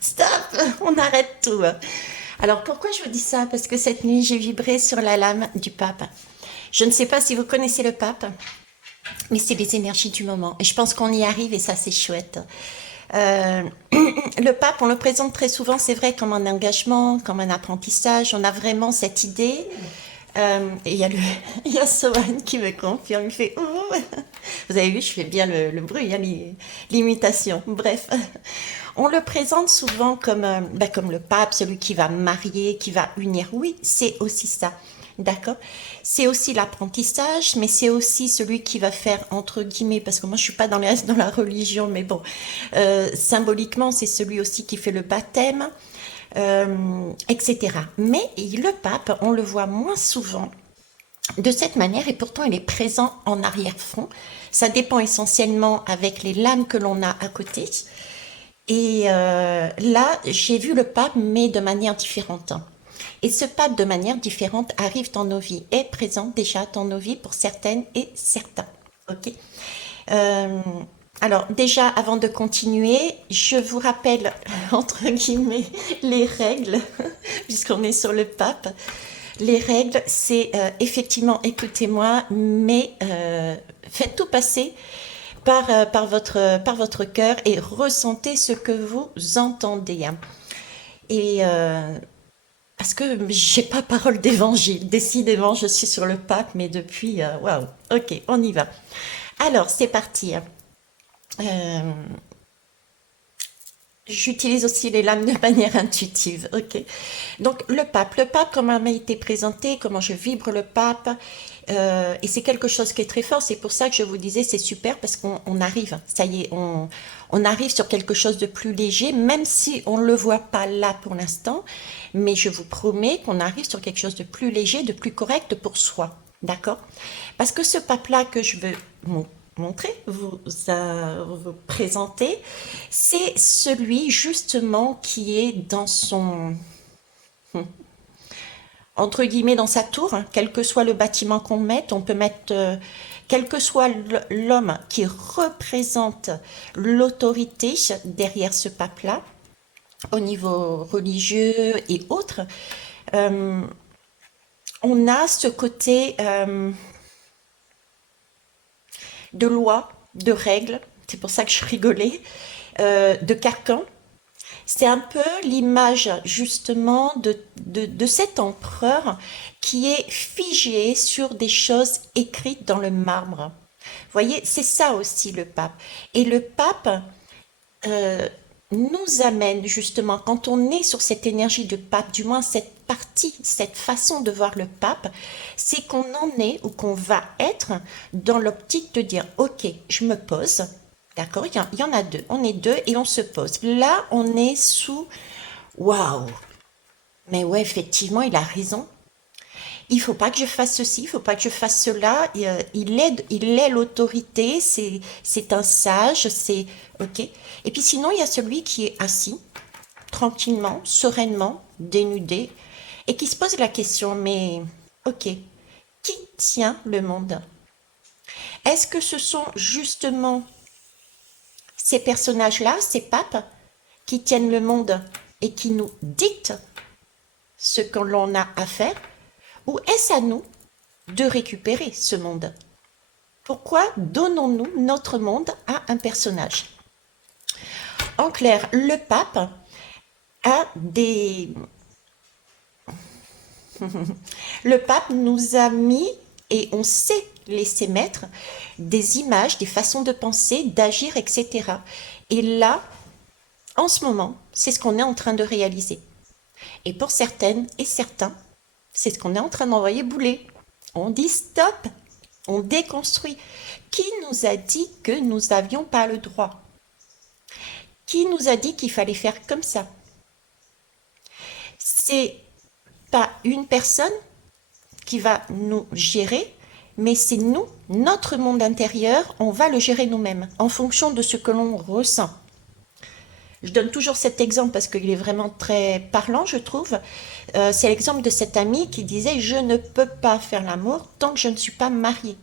Stop, on arrête tout. Alors pourquoi je vous dis ça? Parce que cette nuit, j'ai vibré sur la lame du pape. Je ne sais pas si vous connaissez le pape, mais c'est les énergies du moment. Et je pense qu'on y arrive et ça, c'est chouette. Euh, le pape, on le présente très souvent, c'est vrai, comme un engagement, comme un apprentissage. On a vraiment cette idée. Et il y a il y a Sohan qui me confirme, il fait ouh. Vous avez vu, je fais bien le bruit, hein, l'imitation. Bref, on le présente souvent comme, comme le pape, celui qui va marier, qui va unir. Oui, c'est aussi ça. D'accord. C'est aussi l'apprentissage, mais c'est aussi celui qui va faire, entre guillemets, parce que moi je suis pas dans la religion, mais bon, symboliquement, c'est celui aussi qui fait le baptême, etc. Mais le pape, on le voit moins souvent de cette manière et pourtant il est présent en arrière-fond. Ça dépend essentiellement avec les lames que l'on a à côté. Et là, j'ai vu le pape, mais de manière différente. Et ce pape, de manière différente, arrive dans nos vies, est présent déjà dans nos vies pour certaines et certains. Ok. Euh, alors déjà, avant de continuer, je vous rappelle, entre guillemets, les règles, puisqu'on est sur le pape. Les règles, c'est effectivement, écoutez-moi, mais faites tout passer par votre cœur et ressentez ce que vous entendez, hein. Et parce que j'ai pas parole d'évangile. Décidément, je suis sur le pape, mais depuis, waouh. Ok, on y va. Alors, c'est parti. Euh, J'utilise aussi les lames de manière intuitive, ok. Donc le pape, comment m'a été présenté, comment je vibre le pape, et c'est quelque chose qui est très fort. C'est pour ça que je vous disais c'est super parce qu'on arrive, ça y est, on arrive sur quelque chose de plus léger, même si on le voit pas là pour l'instant, mais je vous promets qu'on arrive sur quelque chose de plus léger, de plus correct pour soi, d'accord? Parce que ce pape-là que je veux montrer, vous présenter, c'est celui justement qui est dans son, entre guillemets, dans sa tour, hein, quel que soit le bâtiment qu'on mette, on peut mettre, quel que soit l'homme qui représente l'autorité derrière ce pape-là, au niveau religieux et autres, euh, on a ce côté de loi, de règles, c'est pour ça que je rigolais, de carcan. C'est un peu l'image justement de cet empereur qui est figé sur des choses écrites dans le marbre. Vous voyez, c'est ça aussi le pape. Et le pape euh, nous amène justement, quand on est sur cette énergie de pape, du moins cette partie, cette façon de voir le pape, c'est qu'on en est ou qu'on va être dans l'optique de dire, ok, je me pose, d'accord, il y en a deux, on est deux et on se pose. Là, on est sous, waouh, mais ouais, effectivement, il a raison. Il faut pas que je fasse ceci, il faut pas que je fasse cela. Il est l'autorité, c'est un sage, c'est ok. Et puis sinon, il y a celui qui est assis, tranquillement, sereinement, dénudé, et qui se pose la question, mais ok, qui tient le monde? Est-ce que ce sont justement ces personnages-là, ces papes, qui tiennent le monde et qui nous dictent ce que l'on a à faire, ou est-ce à nous de récupérer ce monde? Pourquoi donnons-nous notre monde à un personnage? En clair, le pape a des... Le pape nous a mis, et on sait laisser mettre, des images, des façons de penser, d'agir, etc. Et là, en ce moment, c'est ce qu'on est en train de réaliser. Et pour certaines et certains, c'est ce qu'on est en train d'envoyer bouler. On dit stop, on déconstruit. Qui nous a dit que nous n'avions pas le droit? Qui nous a dit qu'il fallait faire comme ça? C'est pas une personne qui va nous gérer, mais c'est nous, notre monde intérieur, on va le gérer nous-mêmes en fonction de ce que l'on ressent. Je donne toujours cet exemple parce qu'il est vraiment très parlant, je trouve. C'est l'exemple de cet ami qui disait je ne peux pas faire l'amour tant que je ne suis pas mariée.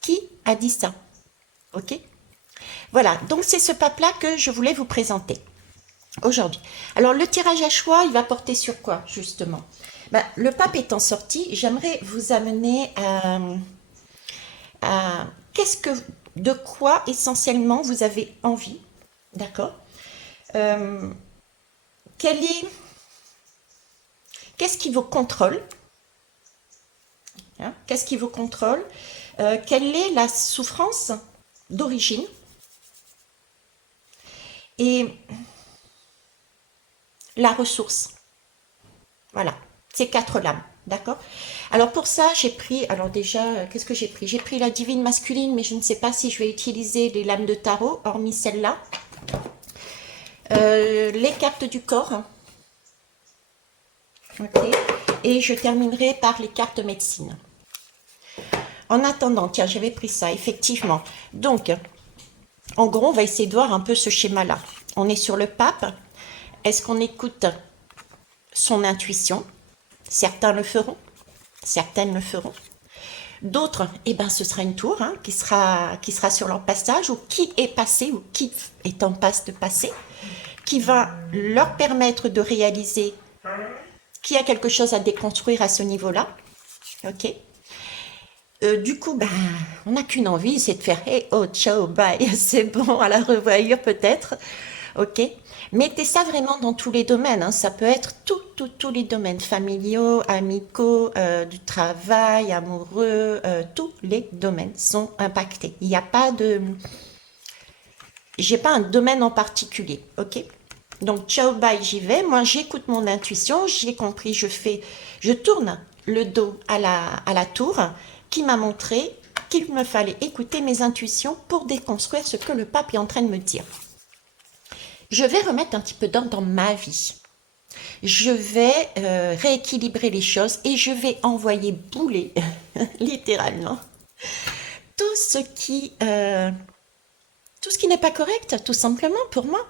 Qui a dit ça? Ok. Voilà, donc c'est ce pape-là que je voulais vous présenter. aujourd'hui. Alors, le tirage à choix, il va porter sur quoi, justement? Ben, le pape étant sorti, j'aimerais vous amener à qu'est-ce que, de quoi essentiellement vous avez envie, d'accord? Euh, quel est, qu'est-ce qui vous contrôle, hein? Qu'est-ce qui vous contrôle? Quelle est la souffrance d'origine? Et la ressource. Voilà, ces quatre lames, d'accord? Alors pour ça, j'ai pris, alors déjà, qu'est-ce que j'ai pris? J'ai pris la divine masculine, mais je ne sais pas si je vais utiliser les lames de tarot, hormis celle-là. Les cartes du corps, ok? Et je terminerai par les cartes médecine. En attendant, tiens, j'avais pris ça, effectivement. Donc, en gros, on va essayer de voir un peu ce schéma-là. On est sur le pape. Est-ce qu'on écoute son intuition? Certains le feront, certaines le feront. D'autres, eh ben, ce sera une tour hein, qui sera sur leur passage ou qui est passé ou qui est en passe de passer, qui va leur permettre de réaliser qu'il y a quelque chose à déconstruire à ce niveau-là. Ok. Du coup, ben, on n'a qu'une envie, c'est de faire hey, oh, ciao, bye, c'est bon, à la revoyure peut-être. Ok. Mettez ça vraiment dans tous les domaines. Hein. Ça peut être tous les domaines familiaux, amicaux, du travail, amoureux. Tous les domaines sont impactés. Il n'y a pas de, j'ai pas un domaine en particulier. Ok. Donc ciao bye, j'y vais. Moi, j'écoute mon intuition. J'ai compris. Je tourne le dos à la tour qui m'a montré qu'il me fallait écouter mes intuitions pour déconstruire ce que le pape est en train de me dire. Je vais remettre un petit peu d'ordre dans ma vie. Je vais rééquilibrer les choses et je vais envoyer bouler, littéralement, tout ce qui n'est pas correct, tout simplement pour moi.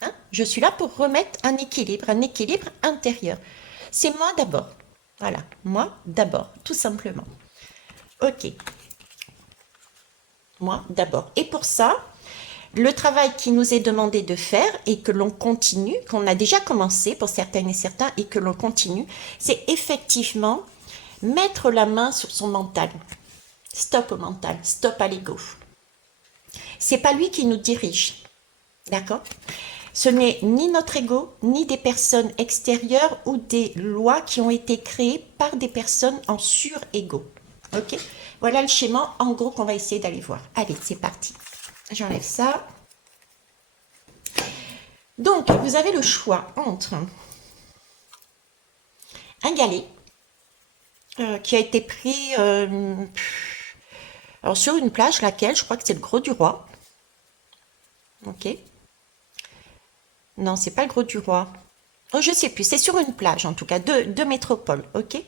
Hein. Je suis là pour remettre un équilibre intérieur. C'est moi d'abord. Voilà, moi d'abord, tout simplement. Ok, moi d'abord. Et pour ça, le travail qui nous est demandé de faire et que l'on continue, qu'on a déjà commencé pour certaines et certains et que l'on continue, c'est effectivement mettre la main sur son mental. Stop au mental, stop à l'ego. C'est pas lui qui nous dirige, d'accord? Ce n'est ni notre ego, ni des personnes extérieures ou des lois qui ont été créées par des personnes en sur-ego. Ok? Voilà le schéma en gros qu'on va essayer d'aller voir. Allez, c'est parti. J'enlève ça. Donc, vous avez le choix entre un galet qui a été pris alors sur une plage, laquelle je crois que c'est le Gros du Roi. Ok. Non, c'est pas le Gros du Roi. Oh, je sais plus, c'est sur une plage en tout cas, de métropole. Ok.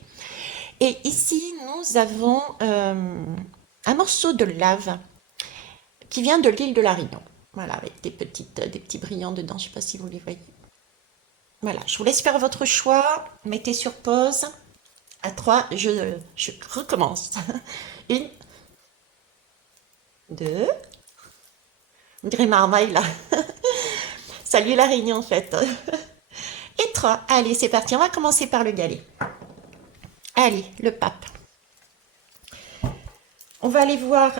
Et ici, nous avons un morceau de lave qui vient de l'île de la Réunion. Voilà, avec des petits brillants dedans. Je ne sais pas si vous les voyez. Voilà, je vous laisse faire votre choix. Mettez sur pause. À 3, je recommence. Une, deux. On dirait Marmaille là. Salut la Réunion en fait. Et 3. Allez, c'est parti. On va commencer par le galet. Allez, le pape. On va aller voir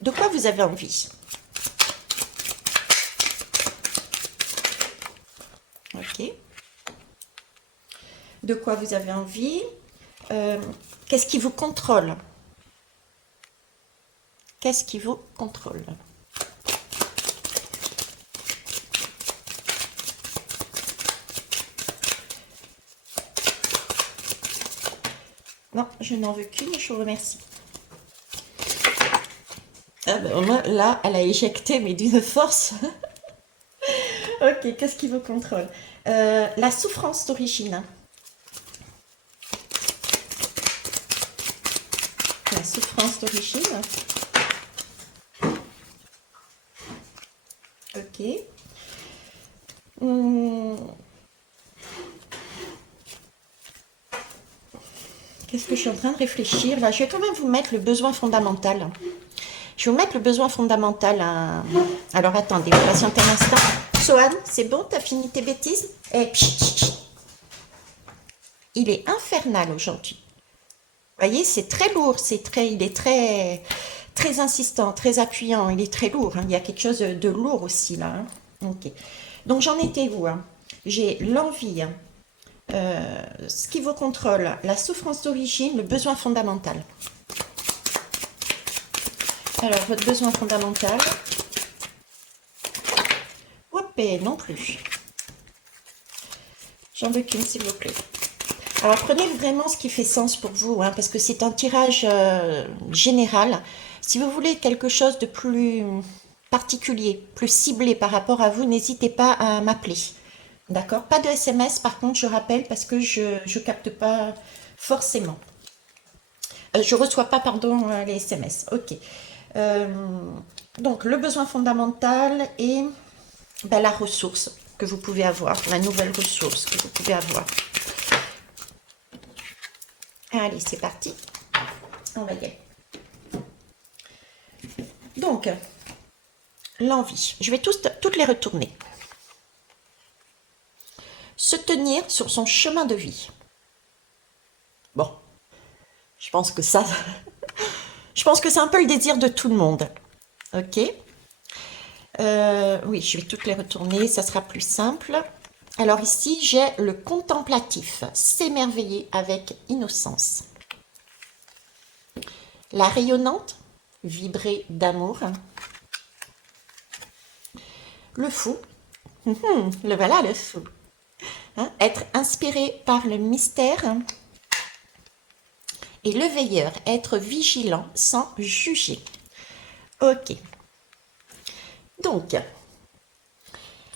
de quoi vous avez envie. Ok. De quoi vous avez envie. Qu'est-ce qui vous contrôle? Qu'est-ce qui vous contrôle? Non, je n'en veux qu'une et je vous remercie. Ah ben, là, elle a éjecté, mais d'une force. Ok, qu'est-ce qui vous contrôle? La souffrance d'origine. La souffrance d'origine. Ok. Qu'est-ce que je suis en train de réfléchir là? Je vais quand même vous mettre le besoin fondamental. Je vais vous mettre le besoin fondamental. Alors attendez, vous patientez un instant. Sohan, c'est bon, t'as fini tes bêtises? Eh, il est infernal aujourd'hui. Vous voyez, c'est très lourd, il est très, très insistant, très appuyant, il est très lourd, hein. Il y a quelque chose de lourd aussi là, hein. Ok. Donc j'en étais où, hein? J'ai l'envie, hein, ce qui vous contrôle, la souffrance d'origine, le besoin fondamental. Alors, votre besoin fondamental. Hop, non plus. J'en veux qu'une, s'il vous plaît. Alors, prenez vraiment ce qui fait sens pour vous, hein, parce que c'est un tirage général. Si vous voulez quelque chose de plus particulier, plus ciblé par rapport à vous, n'hésitez pas à m'appeler. D'accord? Pas de SMS, par contre, je rappelle, parce que je ne capte pas forcément. Je ne reçois pas, pardon, les SMS. Ok. Donc, le besoin fondamental et ben, la ressource que vous pouvez avoir, la nouvelle ressource que vous pouvez avoir. Allez, c'est parti. On va y aller. Donc, l'envie. Je vais toutes les retourner. Se tenir sur son chemin de vie. Bon, je pense que ça... je pense que c'est un peu le désir de tout le monde. Ok. Oui, je vais toutes les retourner, ça sera plus simple. Alors ici, j'ai le contemplatif, s'émerveiller avec innocence. La rayonnante, vibrer d'amour. Le fou, le voilà le fou. Hein, être inspiré par le mystère. Et le veilleur, être vigilant sans juger. Ok. Donc,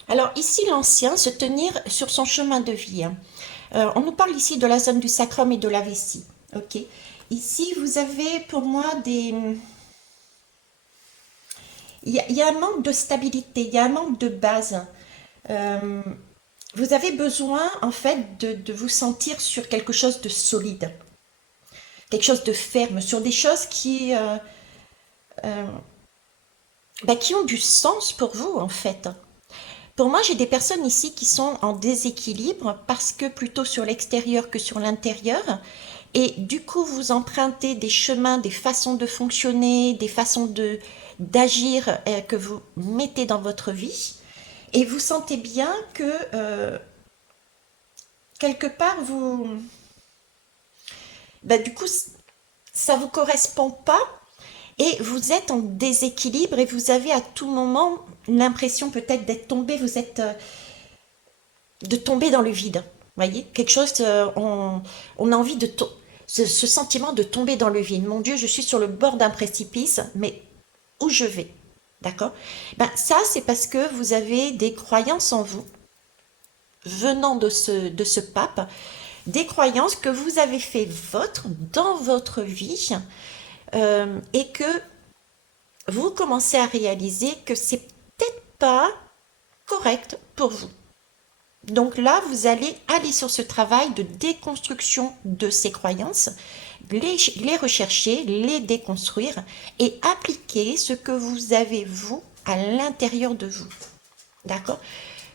alors ici l'ancien, se tenir sur son chemin de vie. On nous parle ici de la zone du sacrum et de la vessie. Ok. Ici, vous avez pour moi des... Il y a un manque de stabilité, il y a un manque de base. Vous avez besoin en fait de vous sentir sur quelque chose de solide, quelque chose de ferme, sur des choses qui ont du sens pour vous en fait. Pour moi, j'ai des personnes ici qui sont en déséquilibre parce que plutôt sur l'extérieur que sur l'intérieur. Et du coup, vous empruntez des chemins, des façons de fonctionner, des façons d'agir que vous mettez dans votre vie. Et vous sentez bien que quelque part, du coup, ça ne vous correspond pas et vous êtes en déséquilibre et vous avez à tout moment l'impression peut-être d'être tombé, de tomber dans le vide. Vous voyez, quelque chose, on a envie de ce sentiment de tomber dans le vide. Mon Dieu, je suis sur le bord d'un précipice, mais où je vais? D'accord? Ça, c'est parce que vous avez des croyances en vous, venant de ce pape, des croyances que vous avez fait vôtre dans votre vie et que vous commencez à réaliser que c'est peut-être pas correct pour vous. Donc là, vous allez aller sur ce travail de déconstruction de ces croyances, les rechercher, les déconstruire et appliquer ce que vous avez, vous, à l'intérieur de vous. D'accord?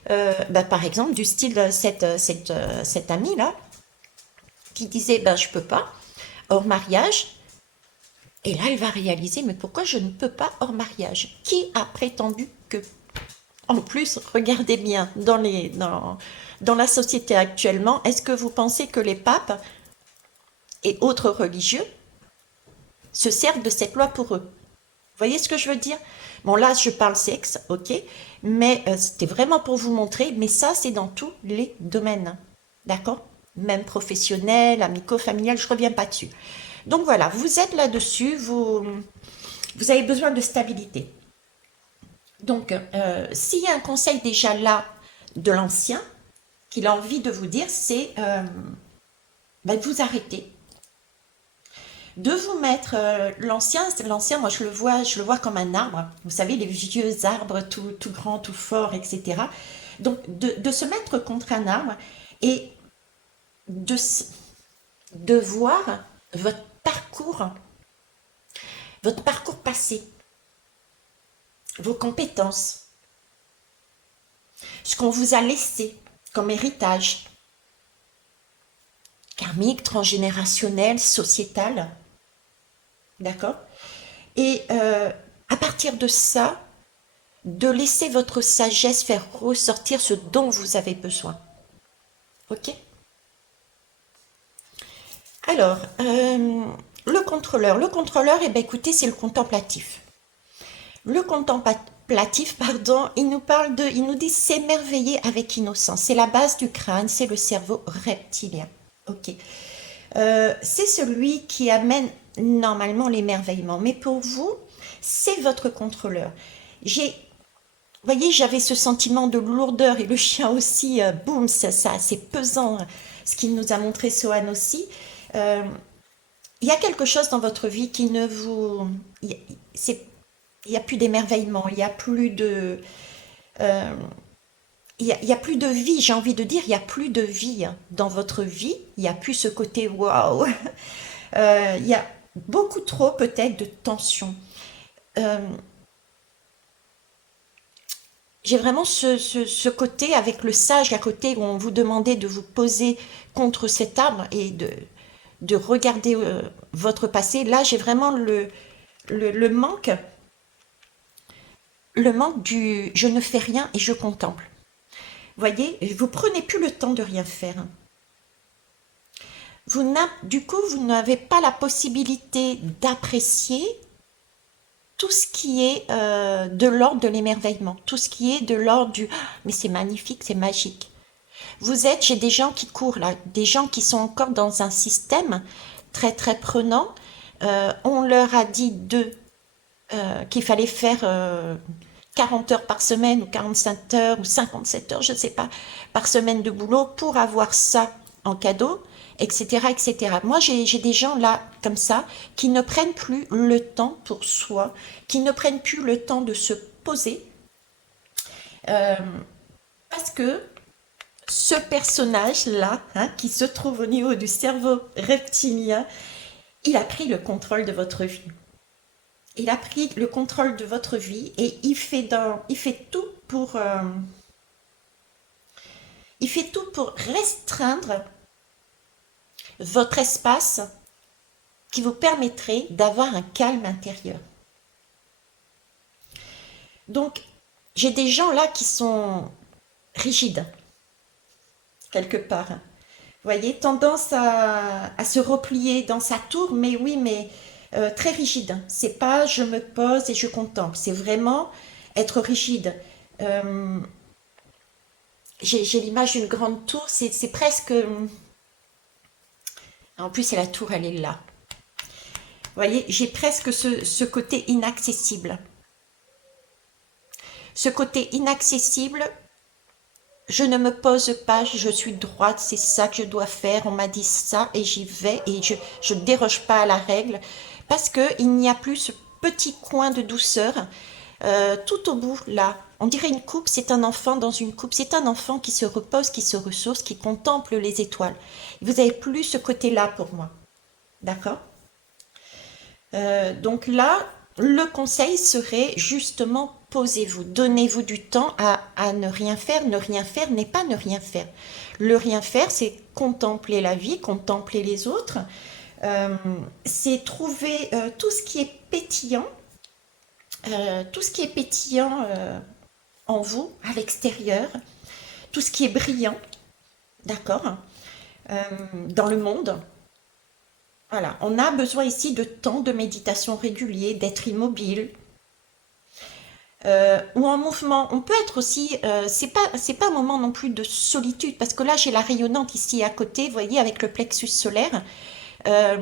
Par exemple, du style cette amie-là, qui disait, je peux pas, hors mariage. Et là, elle va réaliser, mais pourquoi je ne peux pas hors mariage? Qui a prétendu que... En plus, regardez bien, dans la société actuellement, est-ce que vous pensez que les papes et autres religieux se servent de cette loi pour eux? Vous voyez ce que je veux dire? Bon, là, je parle sexe, ok, mais c'était vraiment pour vous montrer, mais ça, c'est dans tous les domaines, d'accord? Même professionnel, amico-familial, je ne reviens pas dessus. Donc voilà, vous êtes là-dessus, vous avez besoin de stabilité. Donc, s'il y a un conseil déjà là de l'ancien, qu'il a envie de vous dire, c'est de vous arrêter, de vous mettre l'ancien, moi je le vois comme un arbre, vous savez, les vieux arbres tout grands, tout forts, etc. Donc, de se mettre contre un arbre et de voir votre parcours passé. vos compétences, ce qu'on vous a laissé comme héritage, karmique, transgénérationnel, sociétal, d'accord? Et à partir de ça, de laisser votre sagesse faire ressortir ce dont vous avez besoin. Ok? Alors, le contrôleur, eh ben, écoutez, c'est le contemplatif. Le contemplatif, pardon, il nous dit s'émerveiller avec innocence. C'est la base du crâne, c'est le cerveau reptilien. Ok. C'est celui qui amène normalement l'émerveillement. Mais pour vous, c'est votre contrôleur. J'ai, vous voyez, j'avais ce sentiment de lourdeur et le chien aussi, boum, ça c'est pesant, ce qu'il nous a montré Sohan aussi. Euh, il y a quelque chose dans votre vie qui ne vous... c'est, il n'y a plus d'émerveillement, il n'y a plus de... euh, il y a plus de vie, j'ai envie de dire, il n'y a plus de vie dans votre vie, il n'y a plus ce côté waouh. Il y a beaucoup trop peut-être de tension. Euh, j'ai vraiment ce côté avec le sage à côté où on vous demandait de vous poser contre cet arbre et de regarder votre passé. Là, j'ai vraiment le manque, le manque du je ne fais rien et je contemple. Voyez, vous prenez plus le temps de rien faire. Du coup, vous n'avez pas la possibilité d'apprécier tout ce qui est de l'ordre de l'émerveillement, tout ce qui est de l'ordre du ah, mais c'est magnifique, c'est magique. J'ai des gens qui courent là, des gens qui sont encore dans un système très très prenant. On leur a dit qu'il fallait faire 40 heures par semaine ou 45 heures ou 57 heures, je ne sais pas, par semaine de boulot pour avoir ça en cadeau, etc. etc. Moi, j'ai des gens là, comme ça, qui ne prennent plus le temps pour soi, qui ne prennent plus le temps de se poser, euh, parce que ce personnage-là, hein, qui se trouve au niveau du cerveau reptilien, il a pris le contrôle de votre vie. Il a pris le contrôle de votre vie et il fait tout pour restreindre votre espace qui vous permettrait d'avoir un calme intérieur. Donc, j'ai des gens là qui sont rigides, quelque part. Vous voyez, tendance à se replier dans sa tour, mais oui, mais très rigide. C'est pas je me pose et je contemple, c'est vraiment être rigide. Euh, j'ai l'image d'une grande tour, c'est presque... En plus, c'est la tour, elle est là. Vous voyez, j'ai presque ce côté inaccessible. Ce côté inaccessible, je ne me pose pas, je suis droite, c'est ça que je dois faire, on m'a dit ça et j'y vais et je ne déroge pas à la règle parce qu'il n'y a plus ce petit coin de douceur tout au bout là. On dirait une coupe, c'est un enfant dans une coupe, c'est un enfant qui se repose, qui se ressource, qui contemple les étoiles. Vous n'avez plus ce côté-là pour moi, d'accord? Donc là, le conseil serait justement posez-vous, donnez-vous du temps à ne rien faire. Ne rien faire n'est pas ne rien faire. Le rien faire, c'est contempler la vie, contempler les autres, euh, c'est trouver tout ce qui est pétillant, tout ce qui est pétillant en vous, à l'extérieur, tout ce qui est brillant, d'accord, dans le monde. Voilà, on a besoin ici de temps de méditation régulier, d'être immobile ou en mouvement. On peut être aussi, c'est pas un moment non plus de solitude parce que là j'ai la rayonnante ici à côté, vous voyez, avec le plexus solaire. Euh,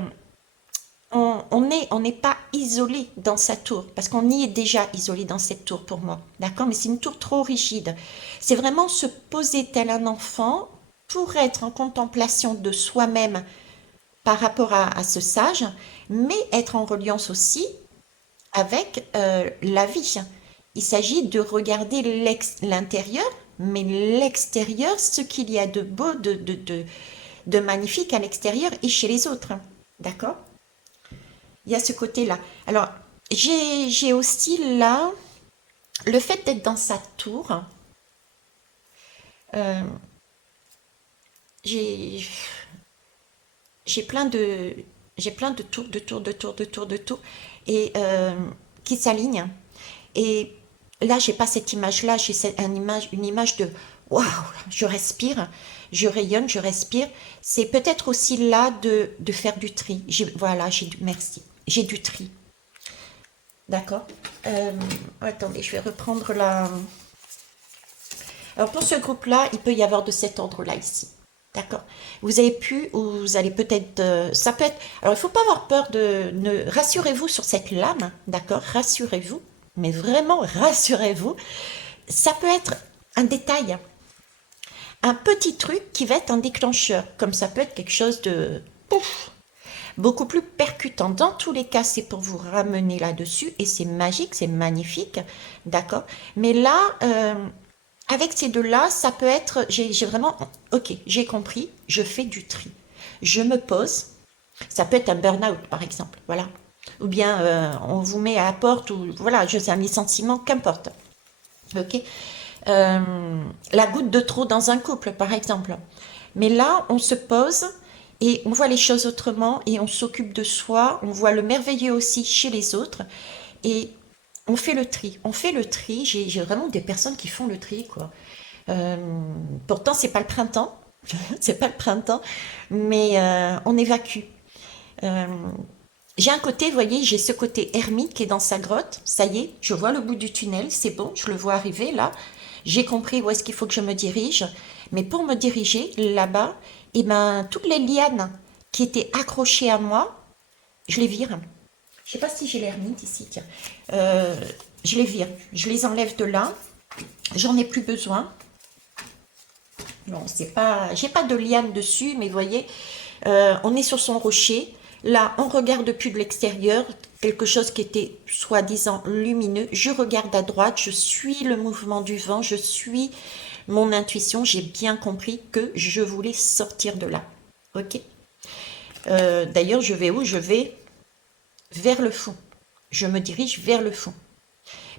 on n'est pas isolé dans sa tour parce qu'on y est déjà isolé dans cette tour pour moi, d'accord? Mais c'est une tour trop rigide. C'est vraiment se poser tel un enfant pour être en contemplation de soi-même par rapport à ce sage, mais être en reliance aussi avec la vie. Il s'agit de regarder l'intérieur, mais l'extérieur, ce qu'il y a de beau, de magnifique à l'extérieur et chez les autres. D'accord? Il y a ce côté-là. Alors, j'ai aussi là le fait d'être dans sa tour, euh, j'ai j'ai plein de j'ai plein de tours, de tours, de tours, de tours, de tours, et qui s'alignent. Et là, j'ai pas cette image-là, j'ai une image de waouh, je respire, je rayonne, je respire. C'est peut-être aussi là de faire du tri. Voilà, merci, j'ai du tri. D'accord. Euh, Attendez, je vais reprendre la. Alors pour ce groupe-là, il peut y avoir de cet ordre-là ici. D'accord. Vous avez pu, ou vous allez peut-être, ça peut être. Alors il ne faut pas avoir peur rassurez-vous sur cette lame, d'accord. Rassurez-vous, mais vraiment rassurez-vous. Ça peut être un détail, un petit truc qui va être un déclencheur, comme ça peut être quelque chose de pouf, beaucoup plus percutant. Dans tous les cas, c'est pour vous ramener là-dessus et c'est magique, c'est magnifique, d'accord. Mais là, avec ces deux-là, ça peut être, j'ai vraiment, ok, j'ai compris, je fais du tri. Je me pose, ça peut être un burn-out par exemple, voilà. Ou bien on vous met à la porte, ou voilà, je sais, un licenciement, qu'importe. Ok. La goutte de trop dans un couple, par exemple. Mais là, on se pose et on voit les choses autrement et on s'occupe de soi. On voit le merveilleux aussi chez les autres et on fait le tri. On fait le tri. J'ai vraiment des personnes qui font le tri, quoi. Euh, Pourtant, c'est pas le printemps. C'est pas le printemps, mais on évacue. Euh, j'ai un côté, vous voyez, j'ai ce côté ermite qui est dans sa grotte. Ça y est, je vois le bout du tunnel, c'est bon, je le vois arriver là. J'ai compris où est-ce qu'il faut que je me dirige. Mais pour me diriger là-bas, eh ben, toutes les lianes qui étaient accrochées à moi, je les vire. Je sais pas si j'ai l'ermite ici, tiens. Euh, je les vire, je les enlève de là. J'en ai plus besoin. Non, c'est pas, j'ai pas de liane dessus, mais vous voyez, on est sur son rocher. Là, on regarde plus de l'extérieur, quelque chose qui était soi-disant lumineux. Je regarde à droite, je suis le mouvement du vent, je suis mon intuition. J'ai bien compris que je voulais sortir de là. Ok. D'ailleurs, je vais où? Je vais vers le fond. Je me dirige vers le fond.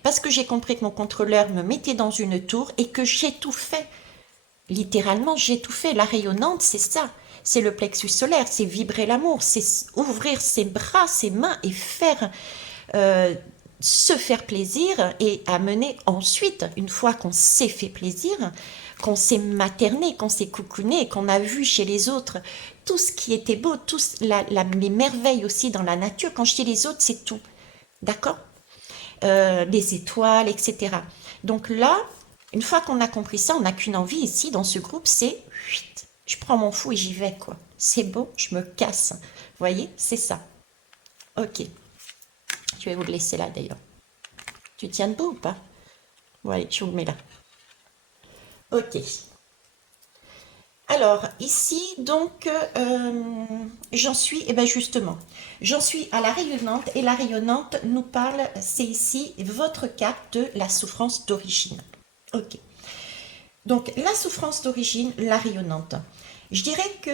Parce que j'ai compris que mon contrôleur me mettait dans une tour et que j'ai tout fait. Littéralement, j'ai tout fait. La rayonnante, c'est ça. C'est le plexus solaire, c'est vibrer l'amour, c'est ouvrir ses bras, ses mains et faire euh, se faire plaisir et amener ensuite, une fois qu'on s'est fait plaisir, qu'on s'est materné, qu'on s'est coucouné, qu'on a vu chez les autres tout ce qui était beau, les merveilles aussi dans la nature. Quand je dis les autres, c'est tout. D'accord. Les étoiles, etc. Donc là, une fois qu'on a compris ça, on n'a qu'une envie ici dans ce groupe, c'est je prends mon fou et j'y vais, quoi. C'est beau, je me casse. Vous voyez, c'est ça. Ok. Je vais vous le laisser là d'ailleurs. Tu tiens debout ou pas? Ouais, je vous le mets là. Ok. Alors, ici, donc, j'en suis, et bien justement, j'en suis à la rayonnante, et la rayonnante nous parle, c'est ici votre carte de la souffrance d'origine. Ok. Donc, la souffrance d'origine, la rayonnante. Je dirais que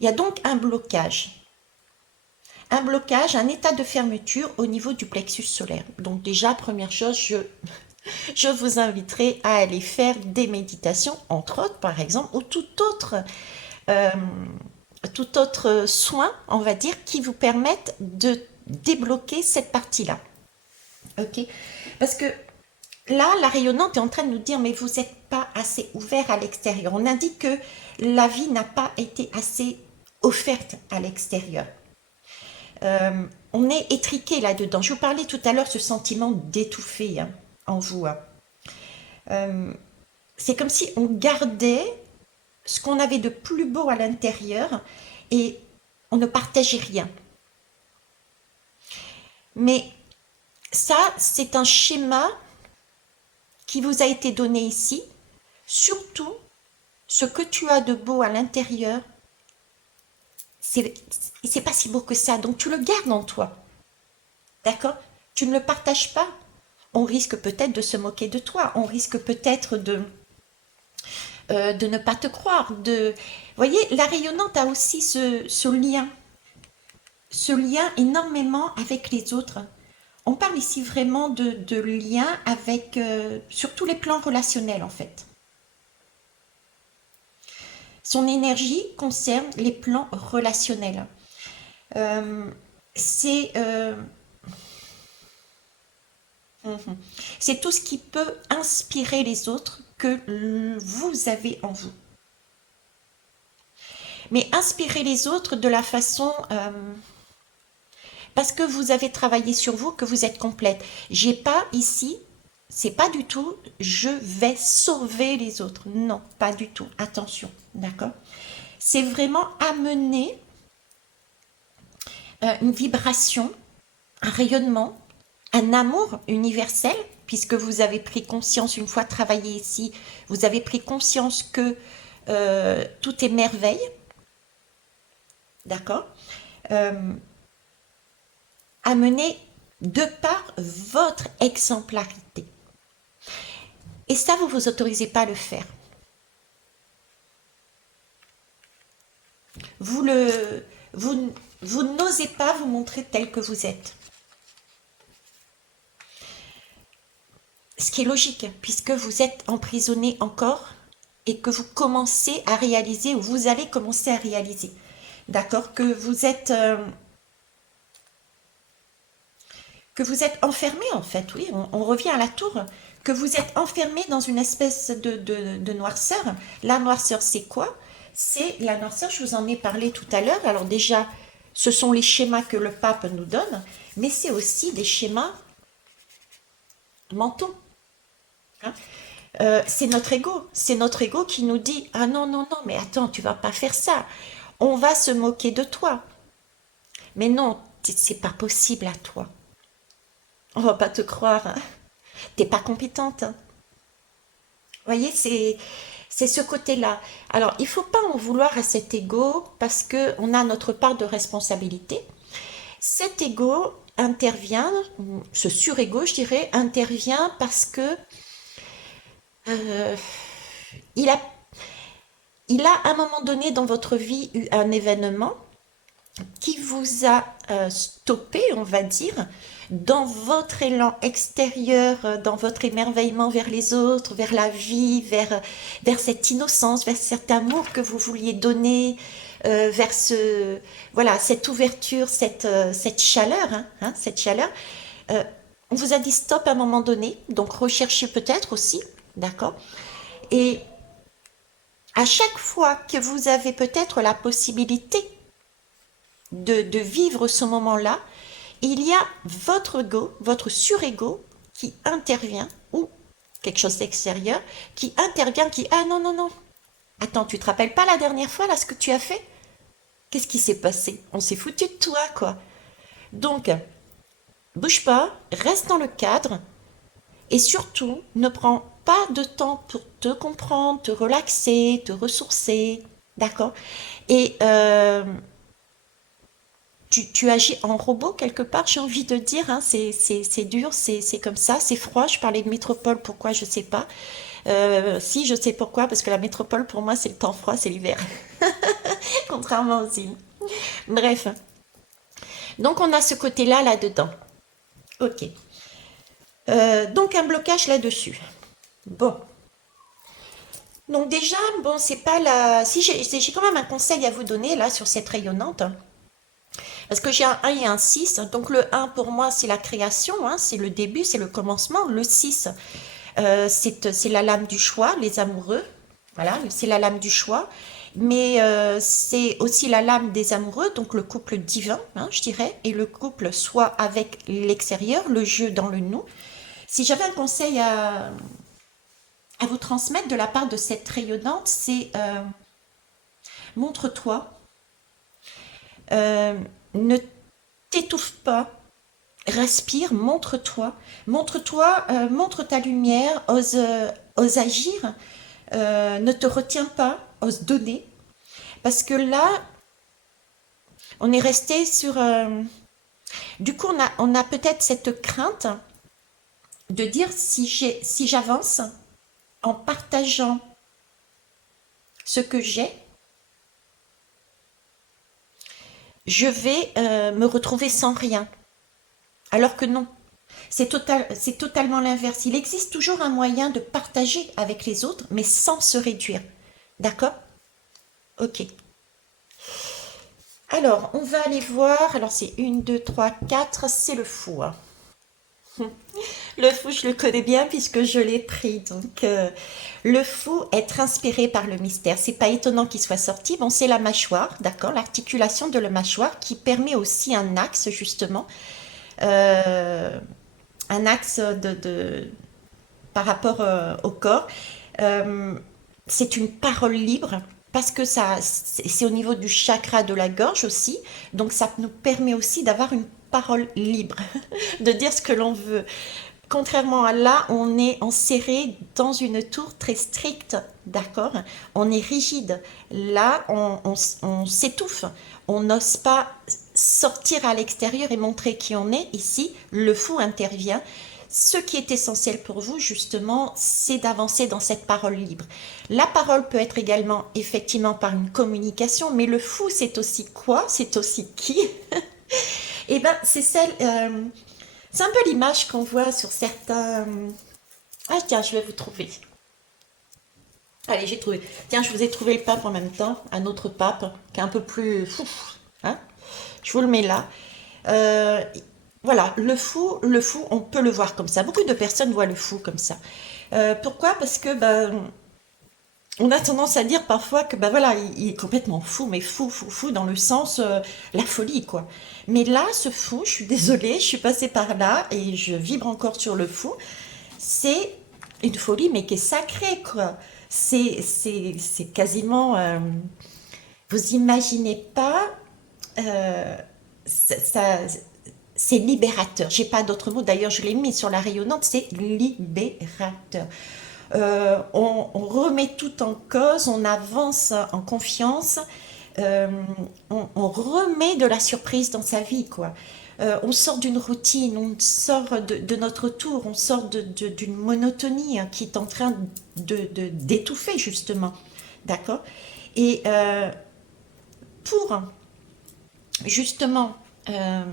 il y a donc un blocage. Un blocage, un état de fermeture au niveau du plexus solaire. Donc déjà, première chose, je vous inviterai à aller faire des méditations, entre autres, par exemple, ou euh, tout autre soin, on va dire, qui vous permettent de débloquer cette partie-là. Ok. Parce que là, la rayonnante est en train de nous dire, mais vous n'êtes pas assez ouvert à l'extérieur. On indique que la vie n'a pas été assez offerte à l'extérieur. On est étriqué là-dedans. Je vous parlais tout à l'heure ce sentiment d'étouffer, hein, en vous, hein. C'est comme si on gardait ce qu'on avait de plus beau à l'intérieur et on ne partageait rien. Mais ça, c'est un schéma qui vous a été donné ici. Surtout, ce que tu as de beau à l'intérieur, c'est pas si beau que ça. Donc tu le gardes en toi. D'accord. Tu ne le partages pas. On risque peut-être de se moquer de toi. On risque peut-être de ne pas te croire. Vous voyez, la rayonnante a aussi ce lien énormément avec les autres. on parle ici vraiment de lien avec, sur tous les plans relationnels en fait. Son énergie concerne les plans relationnels. Euh, c'est mhm. C'est tout ce qui peut inspirer les autres que vous avez en vous. Mais inspirer les autres de la façon parce que vous avez travaillé sur vous, que vous êtes complète. J'ai pas ici, c'est pas du tout, je vais sauver les autres. Non, pas du tout. Attention, d'accord? C'est vraiment amener une vibration, un rayonnement, un amour universel, puisque vous avez pris conscience, une fois travaillé ici, vous avez pris conscience que tout est merveille, d'accord? euh, Amener de par votre exemplarité. Et ça, vous ne vous autorisez pas à le faire. Vous, le, vous, vous n'osez pas vous montrer tel que vous êtes. Ce qui est logique, puisque vous êtes emprisonné encore et que vous commencez à réaliser, ou vous allez commencer à réaliser, d'accord, que vous êtes enfermé en fait, oui, on revient à la tour, que vous êtes enfermé dans une espèce de noirceur. La noirceur, c'est quoi? C'est la noirceur, je vous en ai parlé tout à l'heure. Alors déjà, ce sont les schémas que le pape nous donne, mais c'est aussi des schémas mentaux, hein. C'est notre ego qui nous dit, ah non, non, non, mais attends, tu vas pas faire ça. On va se moquer de toi. Mais non, c'est pas possible à toi. On va pas te croire, hein. T'es pas compétente, hein. Vous voyez, c'est ce côté-là. Alors, il faut pas en vouloir à cet ego parce que on a notre part de responsabilité. Cet ego intervient, ce surego, je dirais, intervient parce que euh, il a, il a à un moment donné dans votre vie eu un événement qui vous a stoppé, on va dire, dans votre élan extérieur, dans votre émerveillement vers les autres, vers la vie, vers cette innocence, vers cet amour que vous vouliez donner, vers voilà, cette ouverture, cette chaleur, cette chaleur. Euh, on vous a dit stop à un moment donné, donc recherchez peut-être aussi, d'accord? Et à chaque fois que vous avez peut-être la possibilité de vivre ce moment-là, il y a votre ego, votre surego qui intervient, ou quelque chose d'extérieur, qui intervient, qui ah non, non, non, attends, tu te rappelles pas la dernière fois là ce que tu as fait? Qu'est-ce qui s'est passé? On s'est foutu de toi, quoi. Donc, bouge pas, reste dans le cadre, et surtout, ne prends pas de temps pour te comprendre, te relaxer, te ressourcer, d'accord? Et tu agis en robot quelque part, j'ai envie de dire, hein, c'est dur, c'est comme ça, c'est froid. Je parlais de métropole, pourquoi, je sais pas. Si, je sais pourquoi, parce que la métropole, pour moi, c'est le temps froid, c'est l'hiver, contrairement aux îles. Bref, donc on a ce côté-là, là-dedans. Ok. Donc un blocage là-dessus. Bon. Donc déjà, bon, c'est pas la... Si j'ai quand même un conseil à vous donner, là, sur cette rayonnante. Parce que j'ai un 1 et un 6. Donc le 1 pour moi c'est la création, hein, c'est le début, c'est le commencement. Le 6 c'est la lame du choix, les amoureux. Voilà, c'est la lame du choix. Mais c'est aussi la lame des amoureux, donc le couple divin, hein, je dirais, et le couple soit avec l'extérieur, le jeu dans le nous. Si j'avais un conseil à vous transmettre de la part de cette rayonnante, c'est montre-toi, euh, ne t'étouffe pas, respire, montre-toi, montre-toi, montre ta lumière, ose agir, ne te retiens pas, ose donner, parce que là, on est resté sur... du coup, on a peut-être cette crainte de dire si j'avance en partageant ce que j'ai, je vais me retrouver sans rien. Alors que non. C'est totalement l'inverse. Il existe toujours un moyen de partager avec les autres, mais sans se réduire. D'accord? Ok. Alors, on va aller voir. Alors, c'est une, 2, 3, 4. C'est le fou, hein. Le fou, je le connais bien puisque je l'ai pris. Donc, le fou, être inspiré par le mystère. C'est pas étonnant qu'il soit sorti. Bon, c'est la mâchoire, d'accord? L'articulation de la mâchoire qui permet aussi un axe, justement. Euh, un axe par rapport au corps. Euh, c'est une parole libre parce que ça, c'est au niveau du chakra de la gorge aussi. Donc ça nous permet aussi d'avoir une parole libre, de dire ce que l'on veut. Contrairement à là, on est enserré dans une tour très stricte, d'accord? On est rigide. Là, on s'étouffe. On n'ose pas sortir à l'extérieur et montrer qui on est. Ici, le fou intervient. Ce qui est essentiel pour vous, justement, c'est d'avancer dans cette parole libre. La parole peut être également, effectivement, par une communication, mais le fou, c'est aussi quoi? C'est aussi qui? Eh bien, c'est celle... c'est un peu l'image qu'on voit sur certains... Ah tiens, je vais vous trouver. Allez, j'ai trouvé. Tiens, je vous ai trouvé le pape en même temps, un autre pape qui est un peu plus fou. Hein, je vous le mets là. Euh, voilà, le fou, on peut le voir comme ça. Beaucoup de personnes voient le fou comme ça. Pourquoi? Parce que ben, on a tendance à dire parfois que ben voilà, il est complètement fou, mais fou dans le sens la folie quoi. Mais là, ce fou, je suis désolée, je suis passée par là et je vibre encore sur le fou. C'est une folie, mais qui est sacrée quoi. C'est quasiment, vous imaginez pas, euh, ça, c'est libérateur. J'ai pas d'autre mot. D'ailleurs, je l'ai mis sur la rayonnante. C'est libérateur. On remet tout en cause, on avance en confiance, euh, on remet de la surprise dans sa vie, quoi. On sort d'une routine, on sort de notre tour, on sort d'une monotonie hein, qui est en train d'étouffer, justement. D'accord? Et pour justement, euh,